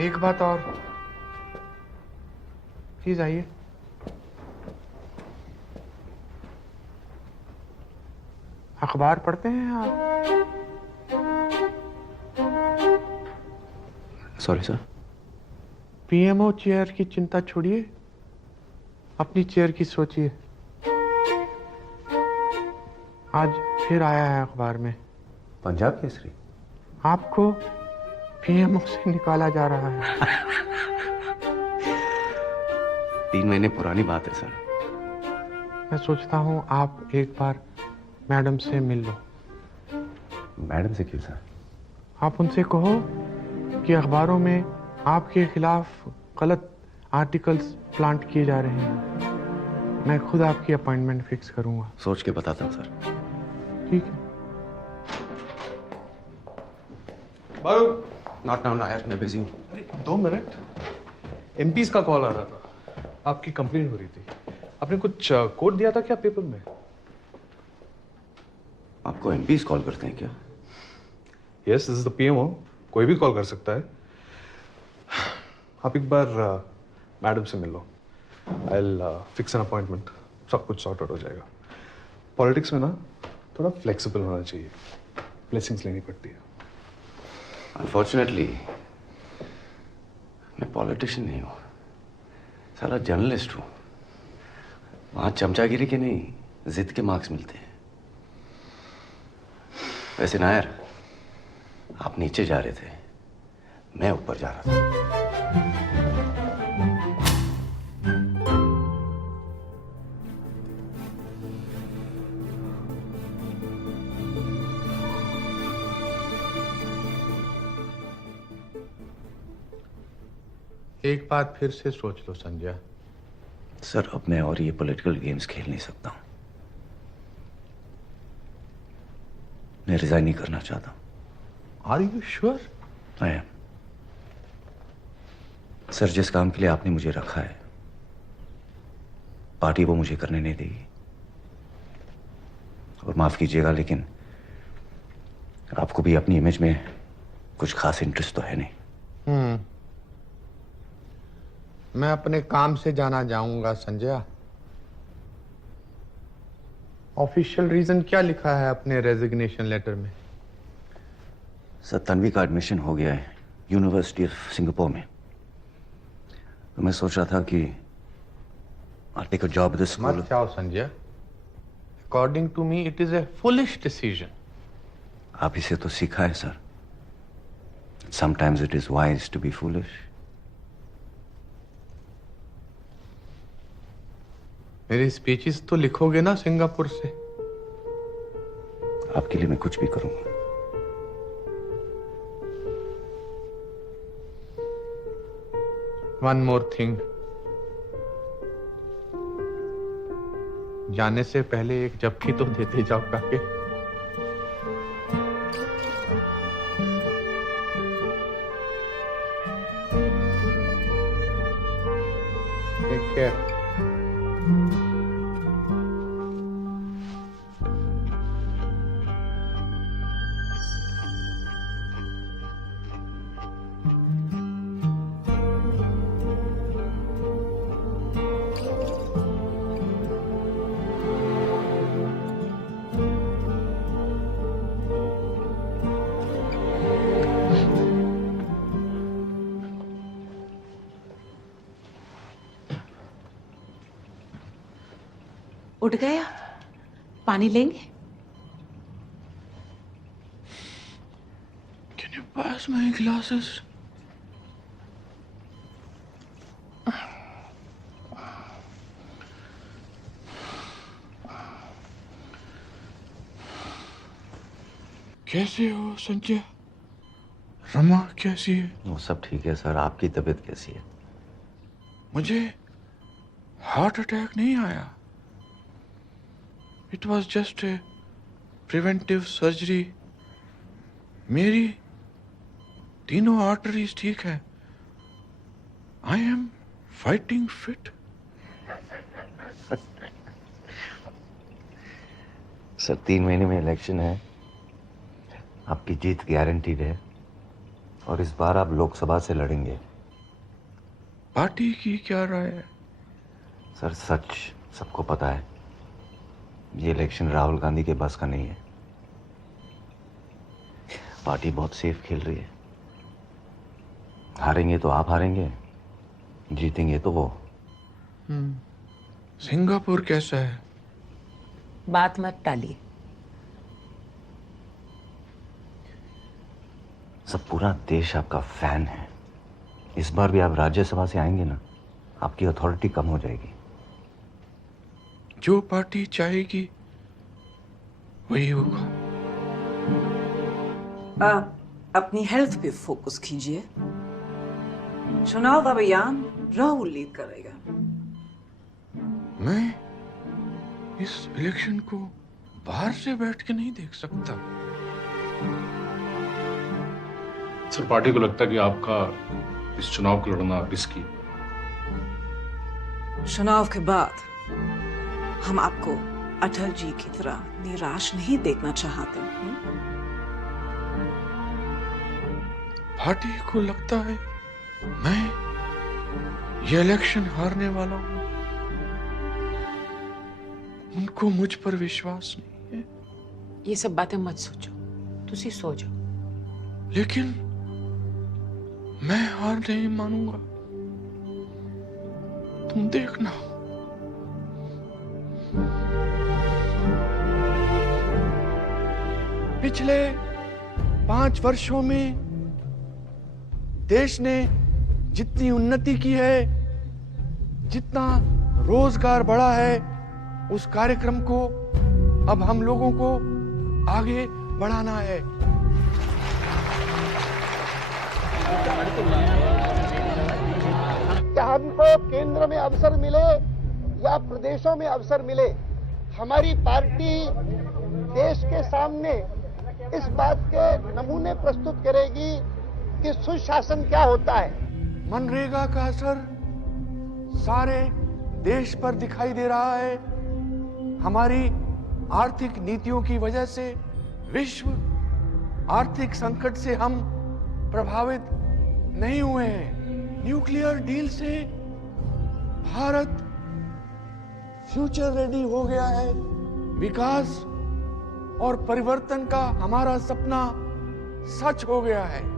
एक बात और, प्लीज आइए। अखबार पढ़ते हैं आप? Sorry sir. पीएमओ चेयर की चिंता छोड़िए, अपनी चेयर की सोचिए। आज फिर आया है अखबार में, पंजाब केसरी। आपको पीएमओ से निकाला जा रहा है। 3 महीने पुरानी बात है सर। मैं सोचता हूं आप एक बार मैडम से मिल लो। मैडम से क्यों सर? आप उनसे कहो कि अखबारों में आपके खिलाफ गलत आर्टिकल्स प्लांट किए जा रहे हैं। मैं खुद आपकी अपॉइंटमेंट फिक्स करूंगा। सोच के बताता हूं सर। ठीक है। बारू, नॉट नाउ नायर, मैं बिजी हूं। 2 मिनट। एमपीज का कॉल आ रहा था, आपकी कंप्लेन हो रही थी। आपने कुछ कोड दिया था क्या पेपर में? आपको एमपीज कॉल करते हैं क्या? Yes, this is the PMO, कोई भी कॉल कर सकता है। आप एक बार मैडम से मिल लो। I will fix an appointment, सब कुछ सॉर्ट आउट हो जाएगा। पॉलिटिक्स में ना थोड़ा फ्लेक्सिबल होना चाहिए, ब्लेसिंग्स लेनी पड़ती है। अनफॉर्चुनेटली मैं पॉलिटिशियन नहीं हूं, साला जर्नलिस्ट हूं। वहां चमचागिरी के नहीं, जिद के मार्क्स मिलते हैं। वैसे नायर, आप नीचे जा रहे थे, मैं ऊपर जा रहा था। एक बात फिर से सोच लो संजय। सर, अब मैं और ये पॉलिटिकल गेम्स खेल नहीं सकता हूं। मैं रिजाइन नहीं करना चाहता। Are you sure? I am. Sir, जिस काम के लिए आपने मुझे रखा है, पार्टी वो मुझे करने नहीं देगी। और माफ कीजिएगा, लेकिन आपको भी अपनी इमेज में कुछ खास इंटरेस्ट तो है नहीं। मैं अपने काम से जाना जाऊंगा संजय। ऑफिशियल रीजन क्या लिखा है अपने रेजिग्नेशन लेटर में? सर, तन्वी का एडमिशन हो गया है यूनिवर्सिटी ऑफ सिंगापुर में। तो मैं सोच रहा था कि I'll take a job at the school. मत जाओ Sanjay. According to me it is a foolish decision. आप इसे तो सीखा है sir. Sometimes it is wise to be foolish. मेरी स्पीचेस तो लिखोगे ना सिंगापुर से? आपके लिए मैं कुछ भी करूंगा। वन मोर थिंग, जाने से पहले एक झपकी तो देते जाओ काके। Take care. उठ गए आप? पानी लेंगे? Can you pass my glasses? कैसे हो संजय? रमा कैसी है? वो सब ठीक है सर। आपकी तबीयत कैसी है? मुझे हार्ट अटैक नहीं आया। It was just a preventive surgery. मेरी तीनों आर्टरीज ठीक है। I am fighting fit. Sir 3 महीने में इलेक्शन है, आपकी जीत गारंटीड है और इस बार आप लोकसभा से लड़ेंगे। पार्टी की क्या राय है? सर सच सबको पता है, ये इलेक्शन राहुल गांधी के बस का नहीं है। पार्टी बहुत सेफ खेल रही है। हारेंगे तो आप हारेंगे, जीतेंगे तो वो। सिंगापुर कैसा है? बात मत टालिए। सब पूरा देश आपका फैन है। इस बार भी आप राज्यसभा से आएंगे ना, आपकी अथॉरिटी कम हो जाएगी। जो पार्टी चाहेगी वही होगा। अपनी हेल्थ पे फोकस कीजिए। चुनाव अभियान राहुल लीड करेगा। मैं इस इलेक्शन को बाहर से बैठ के नहीं देख सकता। सर पार्टी को लगता है कि आपका इस चुनाव को लड़ना रिस्की। चुनाव के बाद हम आपको अटल जी की तरह निराश नहीं देखना चाहते। पार्टी को लगता है मैं ये इलेक्शन हारने वाला हूं। उनको मुझ पर विश्वास नहीं है। ये सब बातें मत सोचो, तुसी सो जाओ। लेकिन मैं हार नहीं मानूंगा। तुम देखना। पिछले 5 वर्षों में देश ने जितनी उन्नति की है, जितना रोजगार बढ़ा है, उस कार्यक्रम को अब हम लोगों को आगे बढ़ाना है। क्या हमको केंद्र में अवसर मिले या प्रदेशों में अवसर मिले, हमारी पार्टी देश के सामने इस बात के नमूने प्रस्तुत करेगी कि सुशासन क्या होता है। मनरेगा का असर सारे देश पर दिखाई दे रहा है। हमारी आर्थिक नीतियों की वजह से विश्व आर्थिक संकट से हम प्रभावित नहीं हुए हैं। न्यूक्लियर डील से भारत फ्यूचर रेडी हो गया है। विकास और परिवर्तन का हमारा सपना सच हो गया है।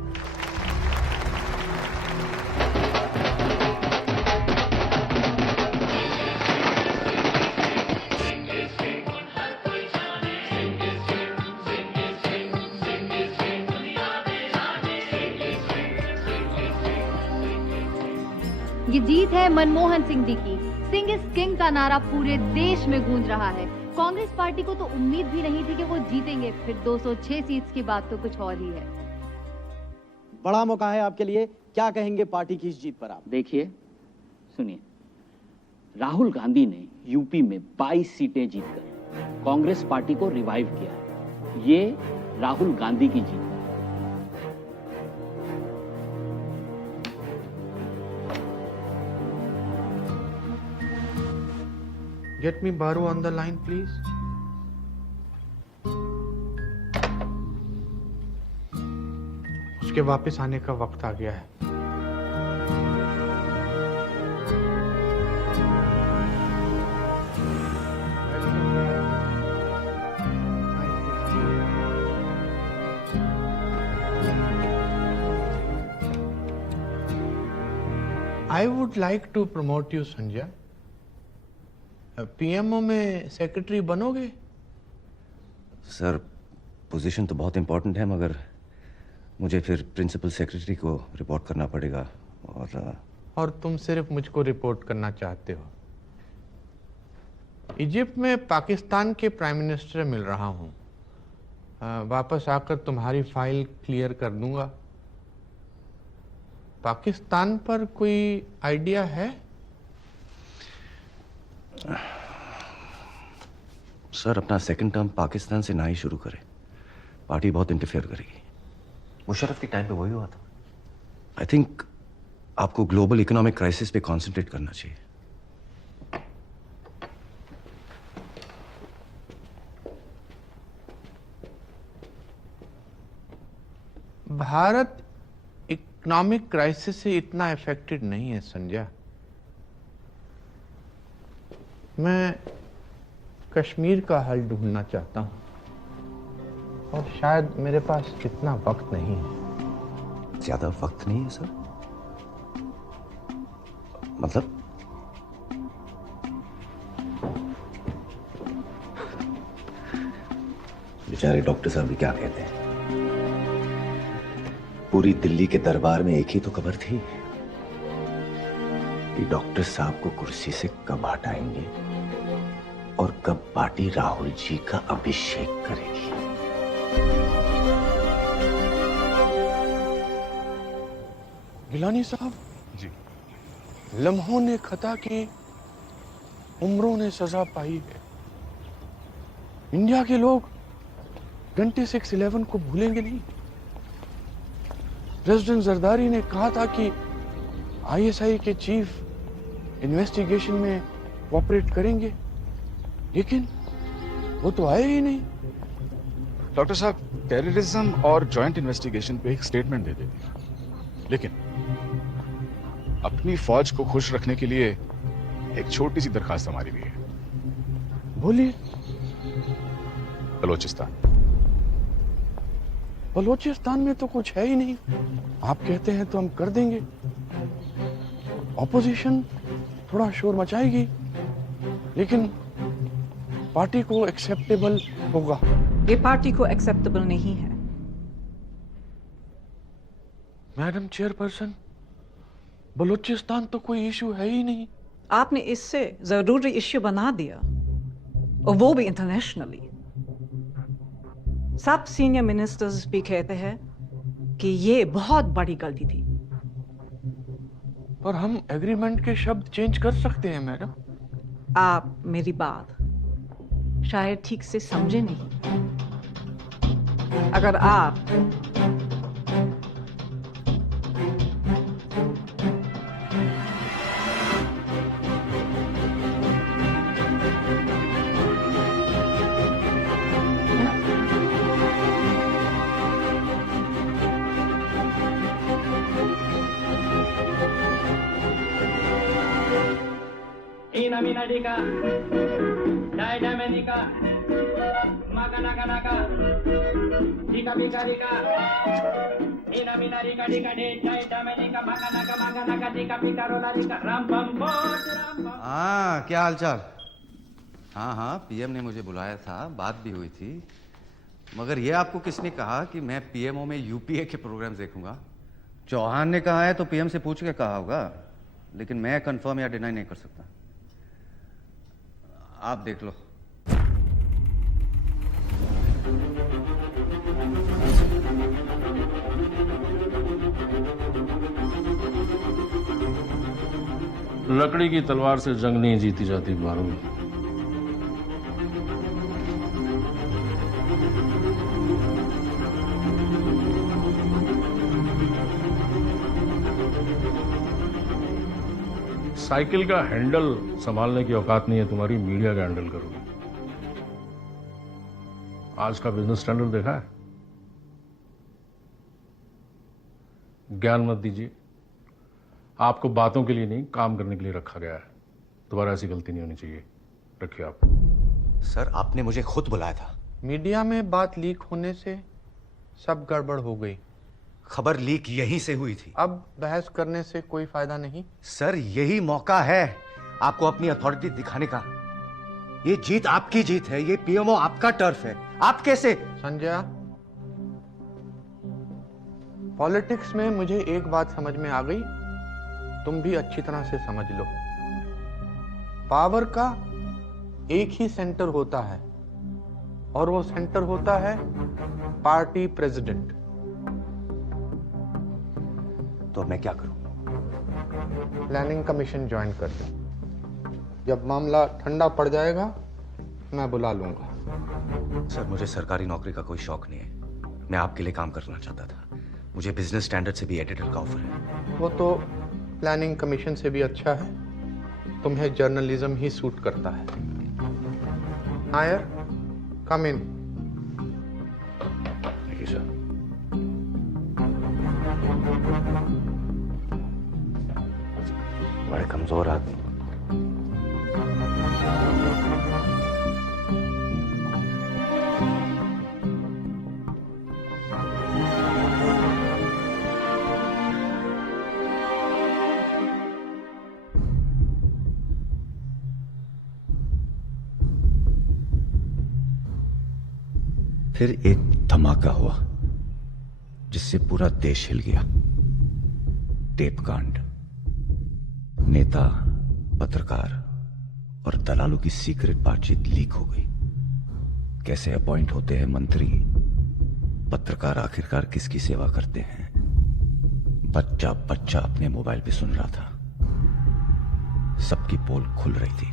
ये जीत है मनमोहन सिंह जी की। सिंह इज किंग का नारा पूरे देश में गूंज रहा है। कांग्रेस पार्टी को तो उम्मीद भी नहीं थी कि वो जीतेंगे, फिर 206 सीट्स की बात तो कुछ और ही है। बड़ा मौका है आपके लिए, क्या कहेंगे पार्टी की इस जीत पर आप? देखिए, सुनिए, राहुल गांधी ने यूपी में 22 सीटें जीतकर कांग्रेस पार्टी को रिवाइव किया है। ये राहुल गांधी की जीत है। Get me Baru on the line, please. उसके वापस आने का वक्त आ गया है। I would like to promote you, Sanjay. PMO में सेक्रेटरी बनोगे? सर पोजीशन तो बहुत इंपॉर्टेंट है, मगर मुझे फिर प्रिंसिपल सेक्रेटरी को रिपोर्ट करना पड़ेगा। और तुम सिर्फ मुझको रिपोर्ट करना चाहते हो? इजिप्ट में पाकिस्तान के प्राइम मिनिस्टर मिल रहा हूँ, वापस आकर तुम्हारी फाइल क्लियर कर दूंगा। पाकिस्तान पर कोई आइडिया है? सर अपना सेकंड टर्म पाकिस्तान से ना ही शुरू करें, पार्टी बहुत इंटरफेयर करेगी। मुशर्रफ के टाइम पे वही हुआ था। आई थिंक आपको ग्लोबल इकोनॉमिक क्राइसिस पे कंसंट्रेट करना चाहिए। भारत इकोनॉमिक क्राइसिस से इतना अफेक्टेड नहीं है संजय। मैं कश्मीर का हल ढूंढना चाहता हूं, और शायद मेरे पास इतना वक्त नहीं है। ज्यादा वक्त नहीं है सर? मतलब बेचारे डॉक्टर साहब भी क्या कहते हैं, पूरी दिल्ली के दरबार में एक ही तो खबर थी कि डॉक्टर साहब को कुर्सी से कब हटाएंगे और कब पार्टी राहुल जी का अभिषेक करेगी। गिलानी साहब जी, लम्हों ने खता की, उम्रों ने सजा पाई है। इंडिया के लोग घंटे 6/11 को भूलेंगे नहीं। प्रेसिडेंट जरदारी ने कहा था कि आईएसआई के चीफ इन्वेस्टिगेशन में कोऑपरेट करेंगे, लेकिन वो तो आए ही नहीं। डॉक्टर साहब टेररिज्म और जॉइंट इन्वेस्टिगेशन पे एक स्टेटमेंट दे देंगे, लेकिन अपनी फौज को खुश रखने के लिए एक छोटी सी दरखास्त हमारी भी है। बोलिए। बलोचिस्तान में तो कुछ है ही नहीं, आप कहते हैं तो हम कर देंगे। ऑपोजिशन थोड़ा शोर मचाएगी, लेकिन पार्टी को एक्सेप्टेबल होगा। ये पार्टी को एक्सेप्टेबल नहीं है। मैडम चेयरपर्सन, बलूचिस्तान तो कोई इशू है ही नहीं। आपने इससे जरूरी इश्यू बना दिया, और वो भी इंटरनेशनली। सब सीनियर मिनिस्टर्स भी कहते हैं कि ये बहुत बड़ी गलती थी। पर हम एग्रीमेंट के शब्द चेंज कर सकते हैं मैडम। आप मेरी बात शायद ठीक से समझे नहीं। अगर आप Minadika, Dynamica, Maganaka, Dika Bika Dika, Ina Minadika Dika, Dynamica, Maganaka, Dika Bika Rolarika, Ram Bam Bam। हाँ, क्या हालचाल? हाँ हाँ, पीएम ने मुझे बुलाया था, बात भी हुई थी, मगर ये आपको किसने कहा कि मैं पीएमओ में यूपीए के प्रोग्राम देखूंगा? चौहान ने कहा है तो पीएम से पूछ के कहा होगा, लेकिन मैं कंफर्म या डिनाई नहीं कर सकता। आप देख लो। लकड़ी की तलवार से जंग नहीं जीती जाती बारूद। साइकिल का हैंडल संभालने की औकात नहीं है तुम्हारी, मीडिया का हैंडल करोगे। आज का बिजनेस स्टैंडर्ड देखा है? ज्ञान मत दीजिए, आपको बातों के लिए नहीं काम करने के लिए रखा गया है। दोबारा ऐसी गलती नहीं होनी चाहिए, रखिए आप। सर आपने मुझे खुद बुलाया था। मीडिया में बात लीक होने से सब गड़बड़ हो गई। खबर लीक यहीं से हुई थी। अब बहस करने से कोई फायदा नहीं। सर यही मौका है आपको अपनी अथॉरिटी दिखाने का। ये जीत आपकी जीत है, ये पीएमओ आपका टर्फ है। आप कैसे? संजय, पॉलिटिक्स में मुझे एक बात समझ में आ गई, तुम भी अच्छी तरह से समझ लो। पावर का एक ही सेंटर होता है और वो सेंटर होता है पार्टी प्रेसिडेंट। तो मैं क्या करूं? प्लानिंग कमीशन ज्वाइन कर दो। जब मामला ठंडा पड़ जाएगा मैं बुला लूंगा। सर, मुझे सरकारी नौकरी का कोई शौक नहीं है। मैं आपके लिए काम करना चाहता था। मुझे बिजनेस स्टैंडर्ड से भी एडिटर का ऑफर है। वो तो प्लानिंग कमीशन से भी अच्छा है, तुम्हें जर्नलिज्म ही सूट करता है। Nair, come in. Thank you sir. बड़े कमजोर आदमी। फिर एक धमाका हुआ जिससे पूरा देश हिल गया। टेप कांड। नेता, पत्रकार और दलालों की सीक्रेट बातचीत लीक हो गई। कैसे अपॉइंट होते हैं मंत्री, पत्रकार आखिरकार किसकी सेवा करते हैं, बच्चा बच्चा अपने मोबाइल पे सुन रहा था। सबकी पोल खुल रही थी।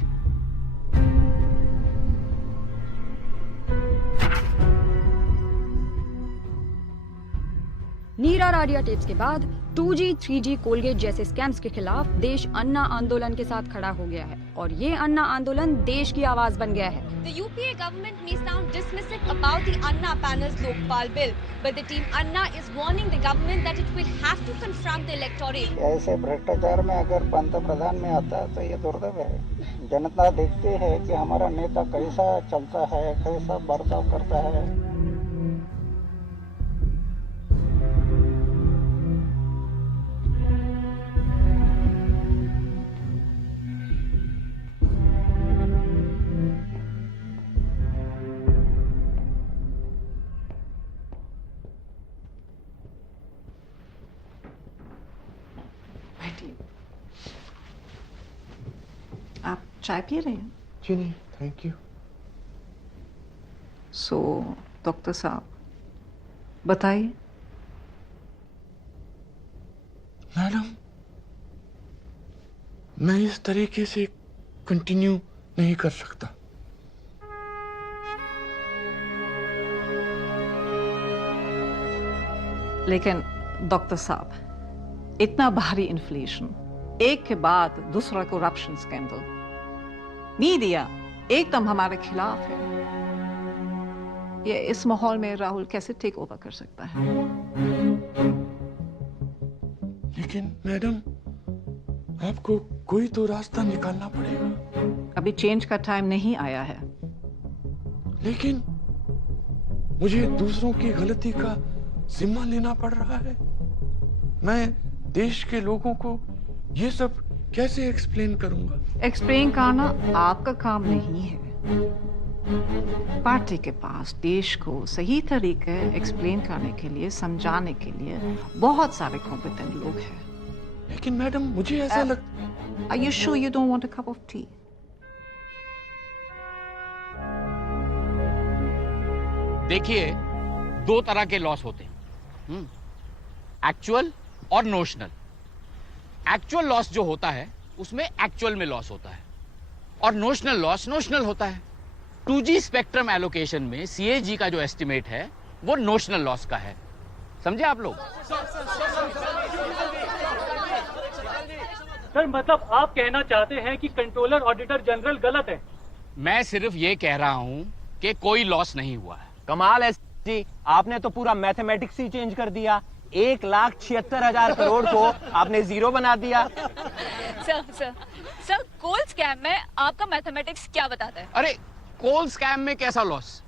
नीरा राडिया टेप्स के बाद 2G, 3G, कोलगेट जैसे स्कैम्स के खिलाफ देश अन्ना आंदोलन के साथ खड़ा हो गया है और ये अन्ना आंदोलन देश की आवाज बन गया है। The UPA government may sound dismissive about the Anna panel's Lokpal bill, but the team Anna is warning the government that it will have to confront the electorate. ऐसे भ्रष्टाचार में अगर पंतप्रधान में आता है तो ये दुर्दैव है। जनता देखती है कि हमारा नेता कैसा चलता है, कैसा बर्ताव करता है। आप चाय पी रहे हैं? जी नहीं, थैंक यू। सो डॉक्टर साहब बताइए। मैडम, मैं इस तरीके से कंटिन्यू नहीं कर सकता। लेकिन डॉक्टर साहब, इतना भारी इन्फ्लेशन, एक के बाद दूसरा करप्शन स्कैंडल, मीडिया एकदम हमारे खिलाफ है। ये इस माहौल में राहुल कैसे टेक ओवर कर सकता है? लेकिन मैडम, आपको कोई तो रास्ता निकालना पड़ेगा। अभी चेंज का टाइम नहीं आया है। लेकिन मुझे दूसरों की गलती का जिम्मा लेना पड़ रहा है। मैं देश के लोगों को ये सब कैसे एक्सप्लेन करूंगा? एक्सप्लेन करना आपका काम नहीं है। पार्टी के पास देश को सही तरीके एक्सप्लेन करने के लिए, समझाने के लिए बहुत सारे कॉम्पिटेंट लोग हैं। लेकिन मैडम, मुझे ऐसा लगता। Are you sure you don't want a cup of tea? देखिए, दो तरह के लॉस होते हैं, एक्चुअल और नोशनल। एक्चुअल लॉस जो होता है उसमें एक्चुअल में लॉस होता है और नोशनल लॉस नोशनल होता है। 2G स्पेक्ट्रम एलोकेशन में CAG का जो एस्टिमेट है वो नोशनल लॉस का है। समझे आप लोग? सर, मतलब आप कहना चाहते हैं कि कंट्रोलर ऑडिटर जनरल गलत है? मैं सिर्फ ये कह रहा हूं कि कोई लॉस नहीं हुआ है। कमाल है जी, आपने तो पूरा मैथमेटिक्स ही चेंज कर दिया। 1,76,000 करोड़ को आपने जीरो बना दिया। सर, कोल स्कैम में आपका मैथमेटिक्स क्या बताता है? अरे, कोल स्कैम में कैसा लॉस?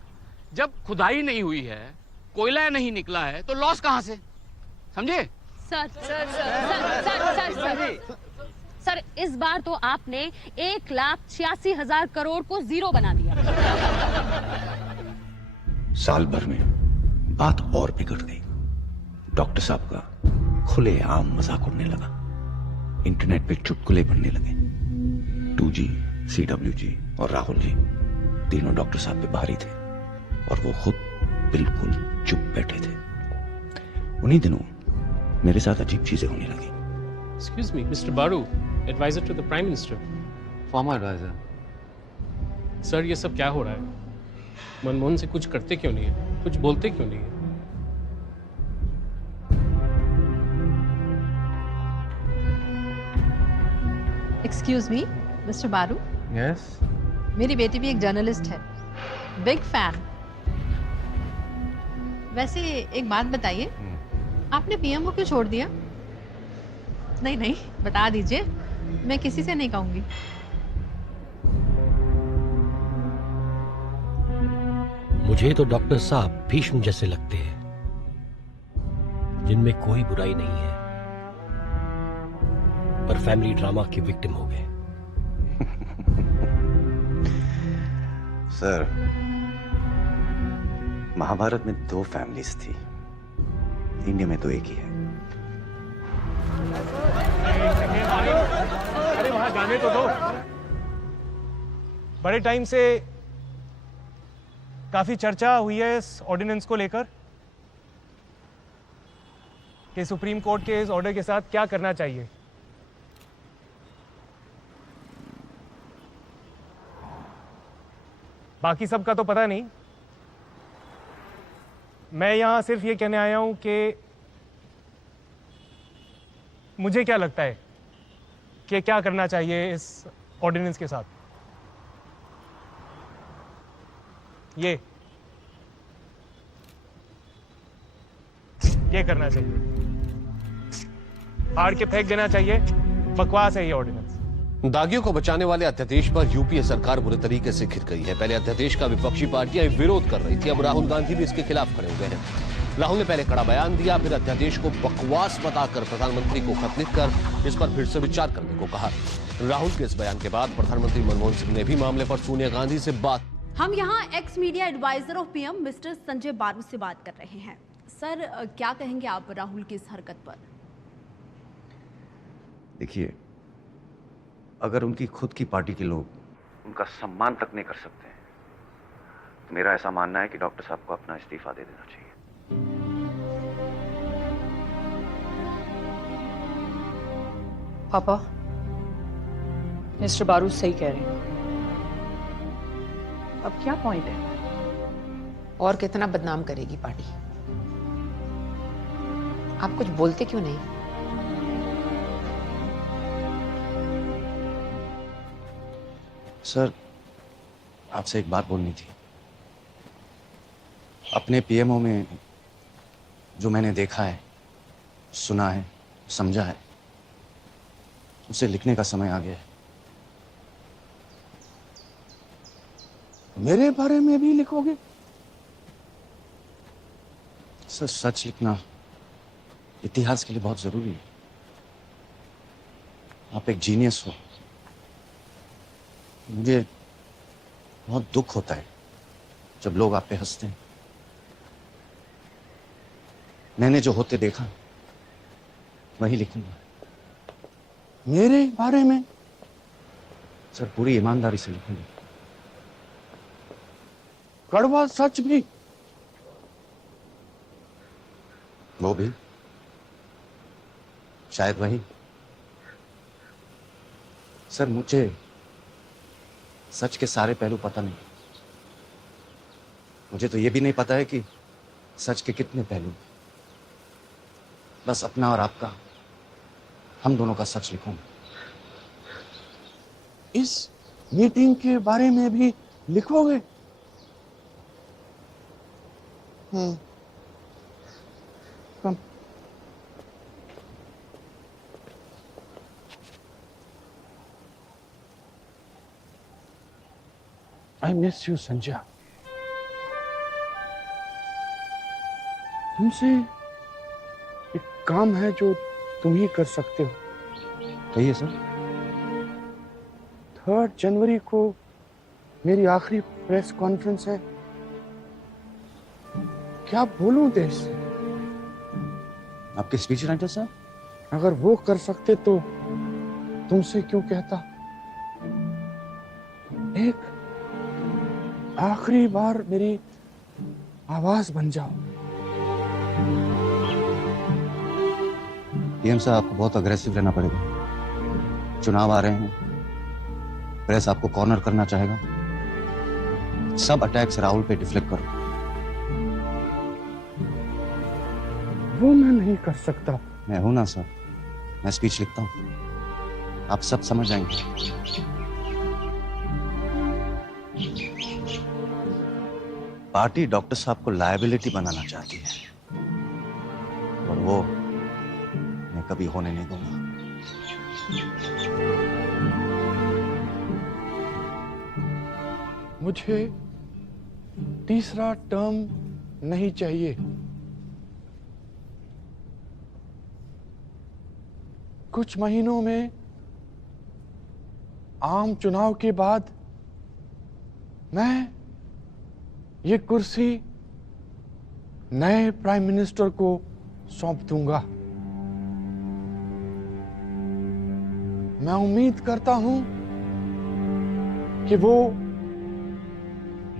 जब खुदाई नहीं हुई है, कोयला नहीं निकला है, तो लॉस कहां से? समझे? सर, सर इस बार तो आपने 1,86,000 करोड़ को जीरो बना दिया। साल भर में बात और बिगड़ गई। डॉक्टर साहब का खुलेआम मजाक उड़ने लगा, इंटरनेट पे चुटकुले बनने लगे। 2G, CWG और राहुल जी तीनों डॉक्टर साहब पे भारी थे और वो खुद बिल्कुल चुप बैठे थे। उन्हीं दिनों मेरे साथ अजीब चीजें होने लगी। Excuse me, Mr. Baru, advisor to the Prime Minister. Former advisor. Sir ये सब क्या हो रहा है? मनमोहन से कुछ करते क्यों नहीं है? कुछ बोलते क्यों नहीं है? एक्सक्यूज मी मिस्टर बारू। Yes. मेरी बेटी भी एक जर्नलिस्ट है, बिग फैन। वैसे एक बात बताइए, आपने पीएम को क्यों छोड़ दिया? नहीं नहीं बता दीजिए, मैं किसी से नहीं कहूंगी। मुझे तो डॉक्टर साहब भीष्म जैसे लगते हैं, जिनमें कोई बुराई नहीं है, पर फैमिली ड्रामा के विक्टिम हो गए। सर, महाभारत में 2 फैमिलीज थी, इंडिया में तो एक ही है। अरे वहां जाने तो दो। बड़े टाइम से काफी चर्चा हुई है इस ऑर्डिनेंस को लेकर कि सुप्रीम कोर्ट के इस ऑर्डर के साथ क्या करना चाहिए। बाकी सब का तो पता नहीं, मैं यहां सिर्फ ये कहने आया हूं कि मुझे क्या लगता है कि क्या करना चाहिए इस ऑर्डिनेंस के साथ। ये करना चाहिए, फाड़ के फेंक देना चाहिए, बकवास है ये ऑर्डिनेंस। दागियों को बचाने वाले अध्यादेश पर यूपीए सरकार बुरे तरीके से घिर गई है। पहले अध्यादेश का विपक्षी पार्टियां विरोध कर रही थी, अब राहुल गांधी भी इसके खिलाफ खड़े हुए हैं। राहुल ने पहले कड़ा बयान दिया, फिर अध्यादेश को बकवास बताकर प्रधानमंत्री को खत लिखकर इस पर फिर से विचार करने को कहा। राहुल के इस बयान के बाद प्रधानमंत्री मनमोहन सिंह ने भी मामले पर सोनिया गांधी से बात। हम यहाँ ex media advisor of PM mister Sanjay Baru से बात कर रहे हैं। सर क्या कहेंगे आप राहुल की इस हरकत पर? देखिए, अगर उनकी खुद की पार्टी के लोग उनका सम्मान तक नहीं कर सकते हैं, तो मेरा ऐसा मानना है कि डॉक्टर साहब को अपना इस्तीफा दे देना चाहिए। पापा, मिस्टर बारू सही कह रहे हैं। अब क्या पॉइंट है? और कितना बदनाम करेगी पार्टी? आप कुछ बोलते क्यों नहीं? सर, आपसे एक बात बोलनी थी। अपने पीएमओ में जो मैंने देखा है, सुना है, समझा है, उसे लिखने का समय आ गया है। मेरे बारे में भी लिखोगे? सर, सच लिखना इतिहास के लिए बहुत जरूरी है। आप एक जीनियस हो। मुझे बहुत दुख होता है जब लोग आप पे हंसते हैं। मैंने जो होते देखा वही लिखूंगा। मेरे बारे में? सर, पूरी ईमानदारी से लिखूंगा। कड़वा सच भी? वो भी शायद वही। सर, मुझे सच के सारे पहलू पता नहीं। मुझे तो ये भी नहीं पता है कि सच के कितने पहलू। बस अपना और आपका, हम दोनों का सच लिखूंगा। इस मीटिंग के बारे में भी लिखोगे? कम। I miss you, Sanjay. तुमसे एक काम है जो तुम ही कर सकते हो। कहिए सर। 3 जनवरी को मेरी आखिरी प्रेस कॉन्फ्रेंस है। क्या बोलूं देश से? आपके स्पीच राइटर साहब? अगर वो कर सकते तो तुमसे क्यों कहता? एक आखिरी बार मेरी आवाज बन जाओ। पीएम साहब, आपको बहुत अग्रेसिव रहना पड़ेगा। चुनाव आ रहे हैं, प्रेस आपको कॉर्नर करना चाहेगा। सब अटैक्स राहुल पे डिफ्लेक्ट करो। वो मैं नहीं कर सकता। मैं हूं ना सर, मैं स्पीच लिखता हूं, आप सब समझ जाएंगे। पार्टी डॉक्टर साहब को लायबिलिटी बनाना चाहती है और वो मैं कभी होने नहीं दूंगा। मुझे तीसरा टर्म नहीं चाहिए। कुछ महीनों में आम चुनाव के बाद मैं ये कुर्सी नए प्राइम मिनिस्टर को सौंप दूंगा। मैं उम्मीद करता हूं कि वो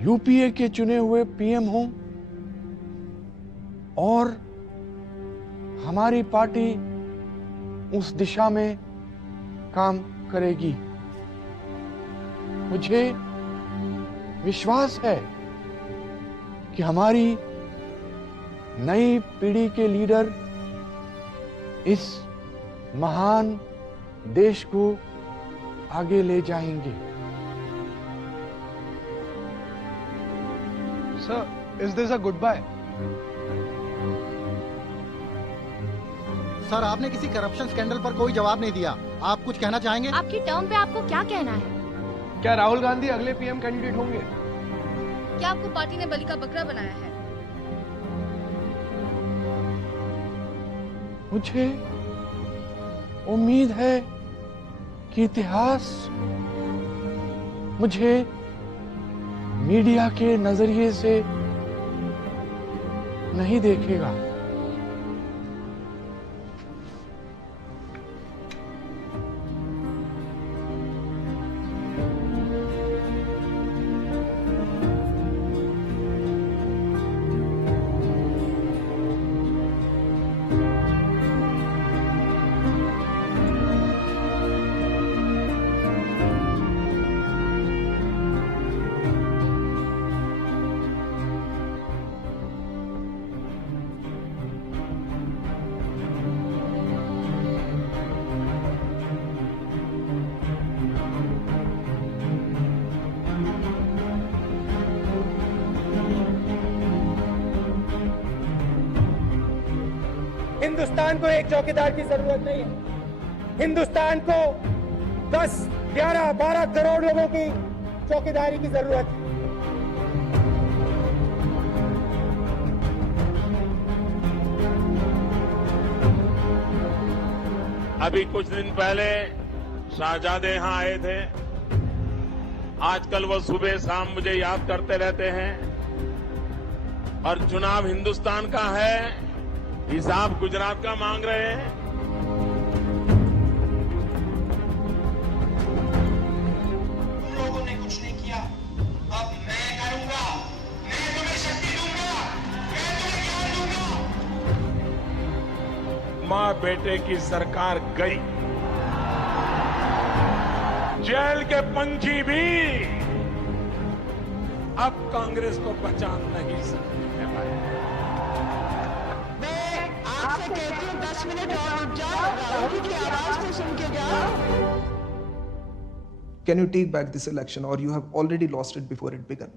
यूपीए के चुने हुए पीएम हों और हमारी पार्टी उस दिशा में काम करेगी। मुझे विश्वास है कि हमारी नई पीढ़ी के लीडर इस महान देश को आगे ले जाएंगे। Sir, is this a goodbye? Sir, आपने किसी करप्शन स्कैंडल पर कोई जवाब नहीं दिया। आप कुछ कहना चाहेंगे? आपकी टर्म पे आपको क्या कहना है? क्या राहुल गांधी अगले पीएम कैंडिडेट होंगे? क्या आपको पार्टी ने बलि का बकरा बनाया है? मुझे उम्मीद है कि इतिहास मुझे मीडिया के नजरिए से नहीं देखेगा। हिंदुस्तान को एक चौकीदार की जरूरत नहीं है। हिंदुस्तान को 10, 11, 12 करोड़ लोगों की चौकीदारी की जरूरत है। अभी कुछ दिन पहले शाहजादे यहां आए थे। आजकल वो सुबह शाम मुझे याद करते रहते हैं। और चुनाव हिंदुस्तान का है, हिसाब गुजरात का मांग रहे हैं। तुम लोगों ने कुछ नहीं किया, अब मैं करूंगा। मैं तुम्हें शक्ति दूंगा, मैं तुम्हें ज्ञान दूंगा। मां बेटे की सरकार गई, जेल के पंछी भी अब कांग्रेस को बचा नहीं सकते हैं भाई। आपसे कहती हूँ 10 मिनट और रुक जाओ, राहुल की आवाज को सुन के जाओ। Can you take back this election, or you have already lost it before it began?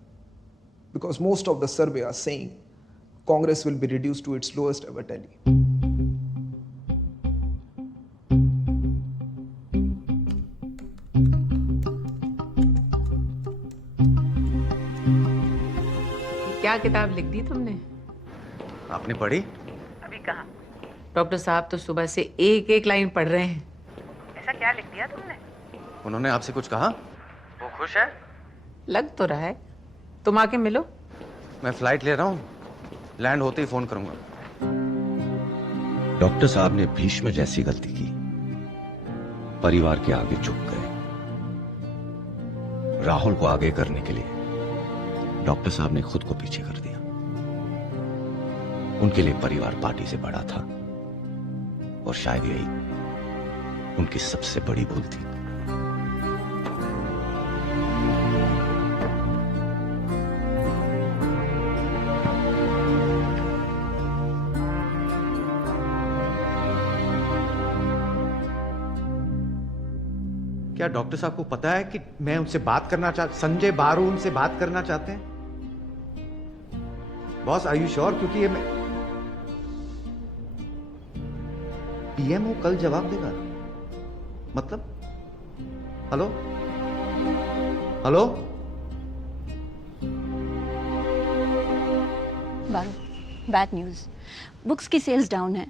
Because most of the survey are saying Congress will be reduced to its lowest ever tally. क्या किताब लिख दी तुमने? आपने पढ़ी? अभी कहाँ? Doctor साहब तो सुबह से एक एक लाइन पढ़ रहे हैं। ऐसा क्या लिख दिया तुमने? उन्होंने आपसे कुछ कहा? वो खुश है? लग तो रहा है। तुम आके मिलो। मैं फ्लाइट ले रहा हूँ, लैंड होते ही फोन करूंगा। डॉक्टर साहब ने भीष्म जैसी गलती की, परिवार के आगे झुक गए। राहुल को आगे करने के लिए डॉक्टर साहब ने खुद को पीछे कर दिया। उनके लिए परिवार पार्टी से बड़ा था और शायद यही उनकी सबसे बड़ी भूल थी। क्या डॉक्टर साहब को पता है कि मैं उनसे बात करना संजय बारू उनसे बात करना चाहते हैं? Boss are you sure? क्योंकि ये मैं पीएमओ कल जवाब देगा। मतलब hello hello Baru, bad news. Books की सेल्स डाउन है।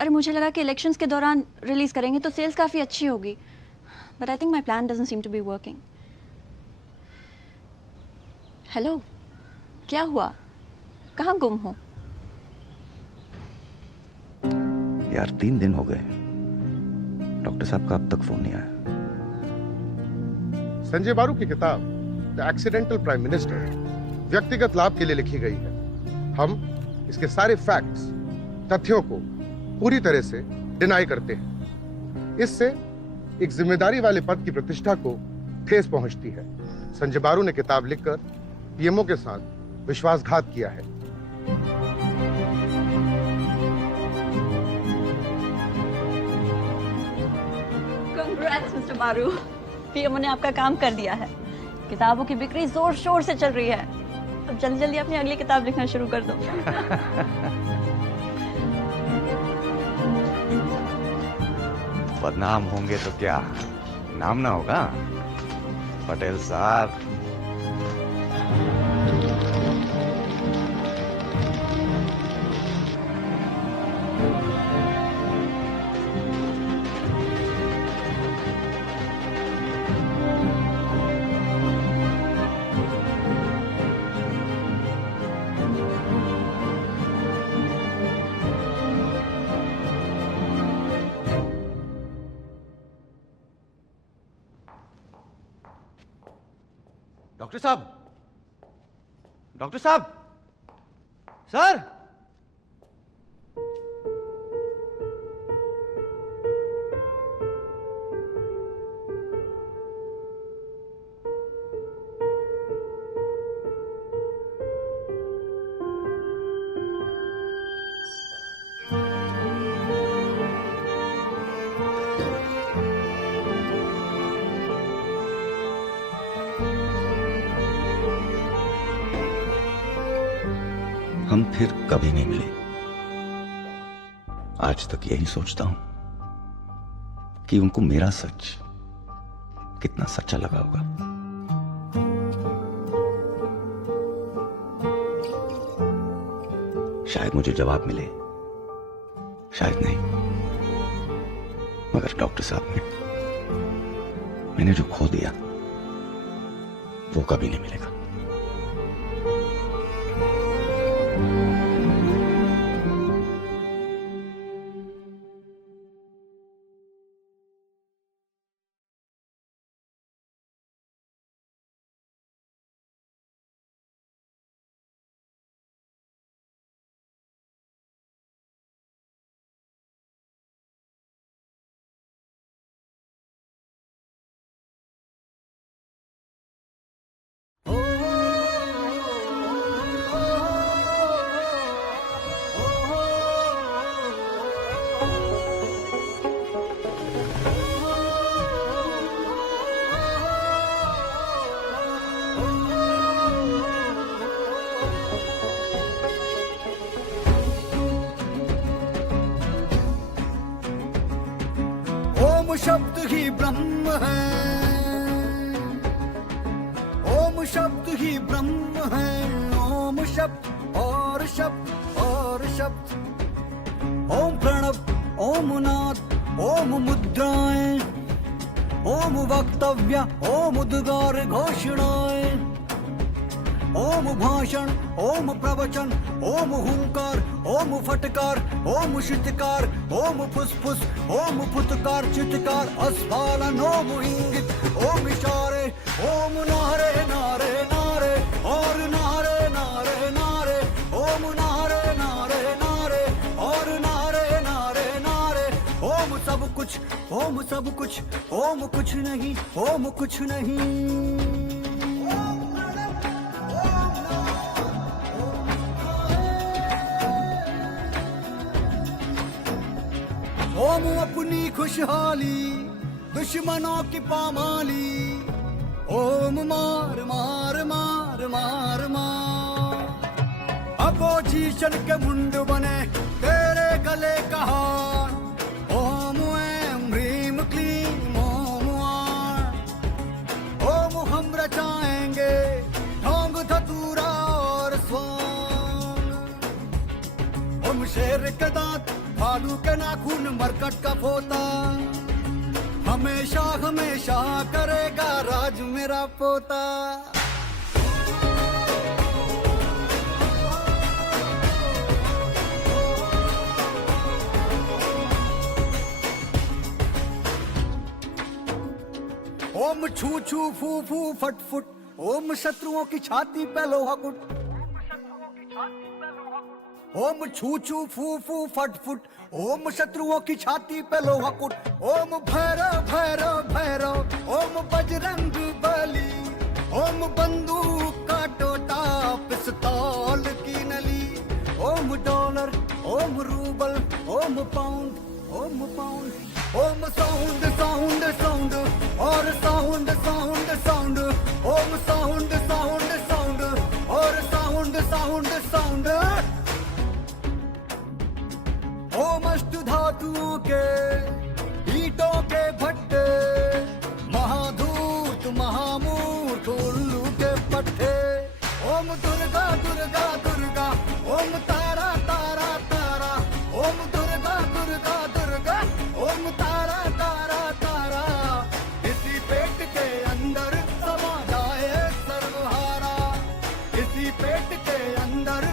अरे मुझे लगा कि इलेक्शंस के दौरान रिलीज करेंगे तो सेल्स काफ़ी अच्छी होगी, but I think my plan doesn't seem to be working. Hello, क्या हुआ? कहाँ गुम हो? यार 3 दिन हो गए, डॉक्टर साहब का अब तक फोन नहीं आया। संजय बारू की किताब द एक्सीडेंटल प्राइम मिनिस्टर व्यक्तिगत लाभ के लिए लिखी गई है। हम इसके सारे फैक्ट्स, तथ्यों को पूरी तरह से डिनाई करते हैं। इससे एक जिम्मेदारी वाले पद की प्रतिष्ठा को ठेस पहुंचती है। संजय बारू ने किताब लिखकर पीएमओ के साथ विश्वासघात किया है। Congrats, Mr. बारू, पीएमओ ने आपका काम कर दिया है। किताबों की बिक्री जोर शोर से चल रही है। अब जल्दी जल्दी अपनी अगली किताब लिखना शुरू कर दो। बदनाम होंगे तो क्या, नाम ना होगा? पटेल साहब। डॉक्टर साहब, डॉक्टर साहब, सर। हम फिर कभी नहीं मिले। आज तक यही सोचता हूं कि उनको मेरा सच कितना सच्चा लगा होगा। शायद मुझे जवाब मिले, शायद नहीं, मगर डॉक्टर साहब ने मैंने जो खो दिया वो कभी नहीं मिलेगा। ओम शब्द ही ब्रह्म है, ओम शब्द ही ब्रह्म है। ओम शब्द और शब्द और शब्द, ओम प्रणव, ओम नाद, ओम मुद्राएं, ओम वक्तव्य, ओम उद्गार घोषणाएं, ओम भाषण, ओम प्रवचन, ओम हुंकार, ओम फटकार, ओम शितकार, ओम फुसफुस, ओम फुतकार, चित्कार, अस्फालन, ओम इंगित, ओम इशारे, ओम नारे नारे नारे और नारे नारे नारे, ओम नारे नारे नारे और नारे नारे नारे, ओम सब कुछ, ओम सब कुछ, ओम कुछ नहीं, ओम कुछ नहीं। ओम अपनी खुशहाली दुश्मनों की पामाली, ओम मार मार मार मार मार, अपोजिशन के मुंड बने तेरे गले का हार, ओम ऐम ह्रीम क्लीम ओम आर, ओम हम रचाएंगे ढोंग धतूरा और स्वांग, ओम शेर के दांत भालू के नाखून मरकट का पोता, हमेशा हमेशा करेगा राज मेरा पोता। ओम छू छू फू फू फट फुट, ओम शत्रुओं की छाती पे लोहा कुट, ओम छू छू फू फू फट फुट, ओम शत्रुओं की छाती पे लोहा कुट, ओम भैरव भैरव भैरव, ओम बजरंग बली, ओम बंदूक का टोटा पिस्तौल की नली, ओम डॉलर, ओम रूबल, ओम पाउंड, ओम पाउंड, ओम साउंड साउंड साउंड और साउंड साउंड साउंड, ओम साउंड साउंड साउंड और साउंड साउंड साउंड, ओम अष्ट धातुओं के ईटों के भट्टे, महाधूत महामूर्ख उल्लू के पट्टे, ओम दुर्गा दुर्गा दुर्गा, ओम तारा तारा तारा, ओम दुर्गा दुर्गा दुर्गा, ओम तारा तारा तारा, इसी पेट के अंदर समा जाए सर्वहारा, इसी पेट के अंदर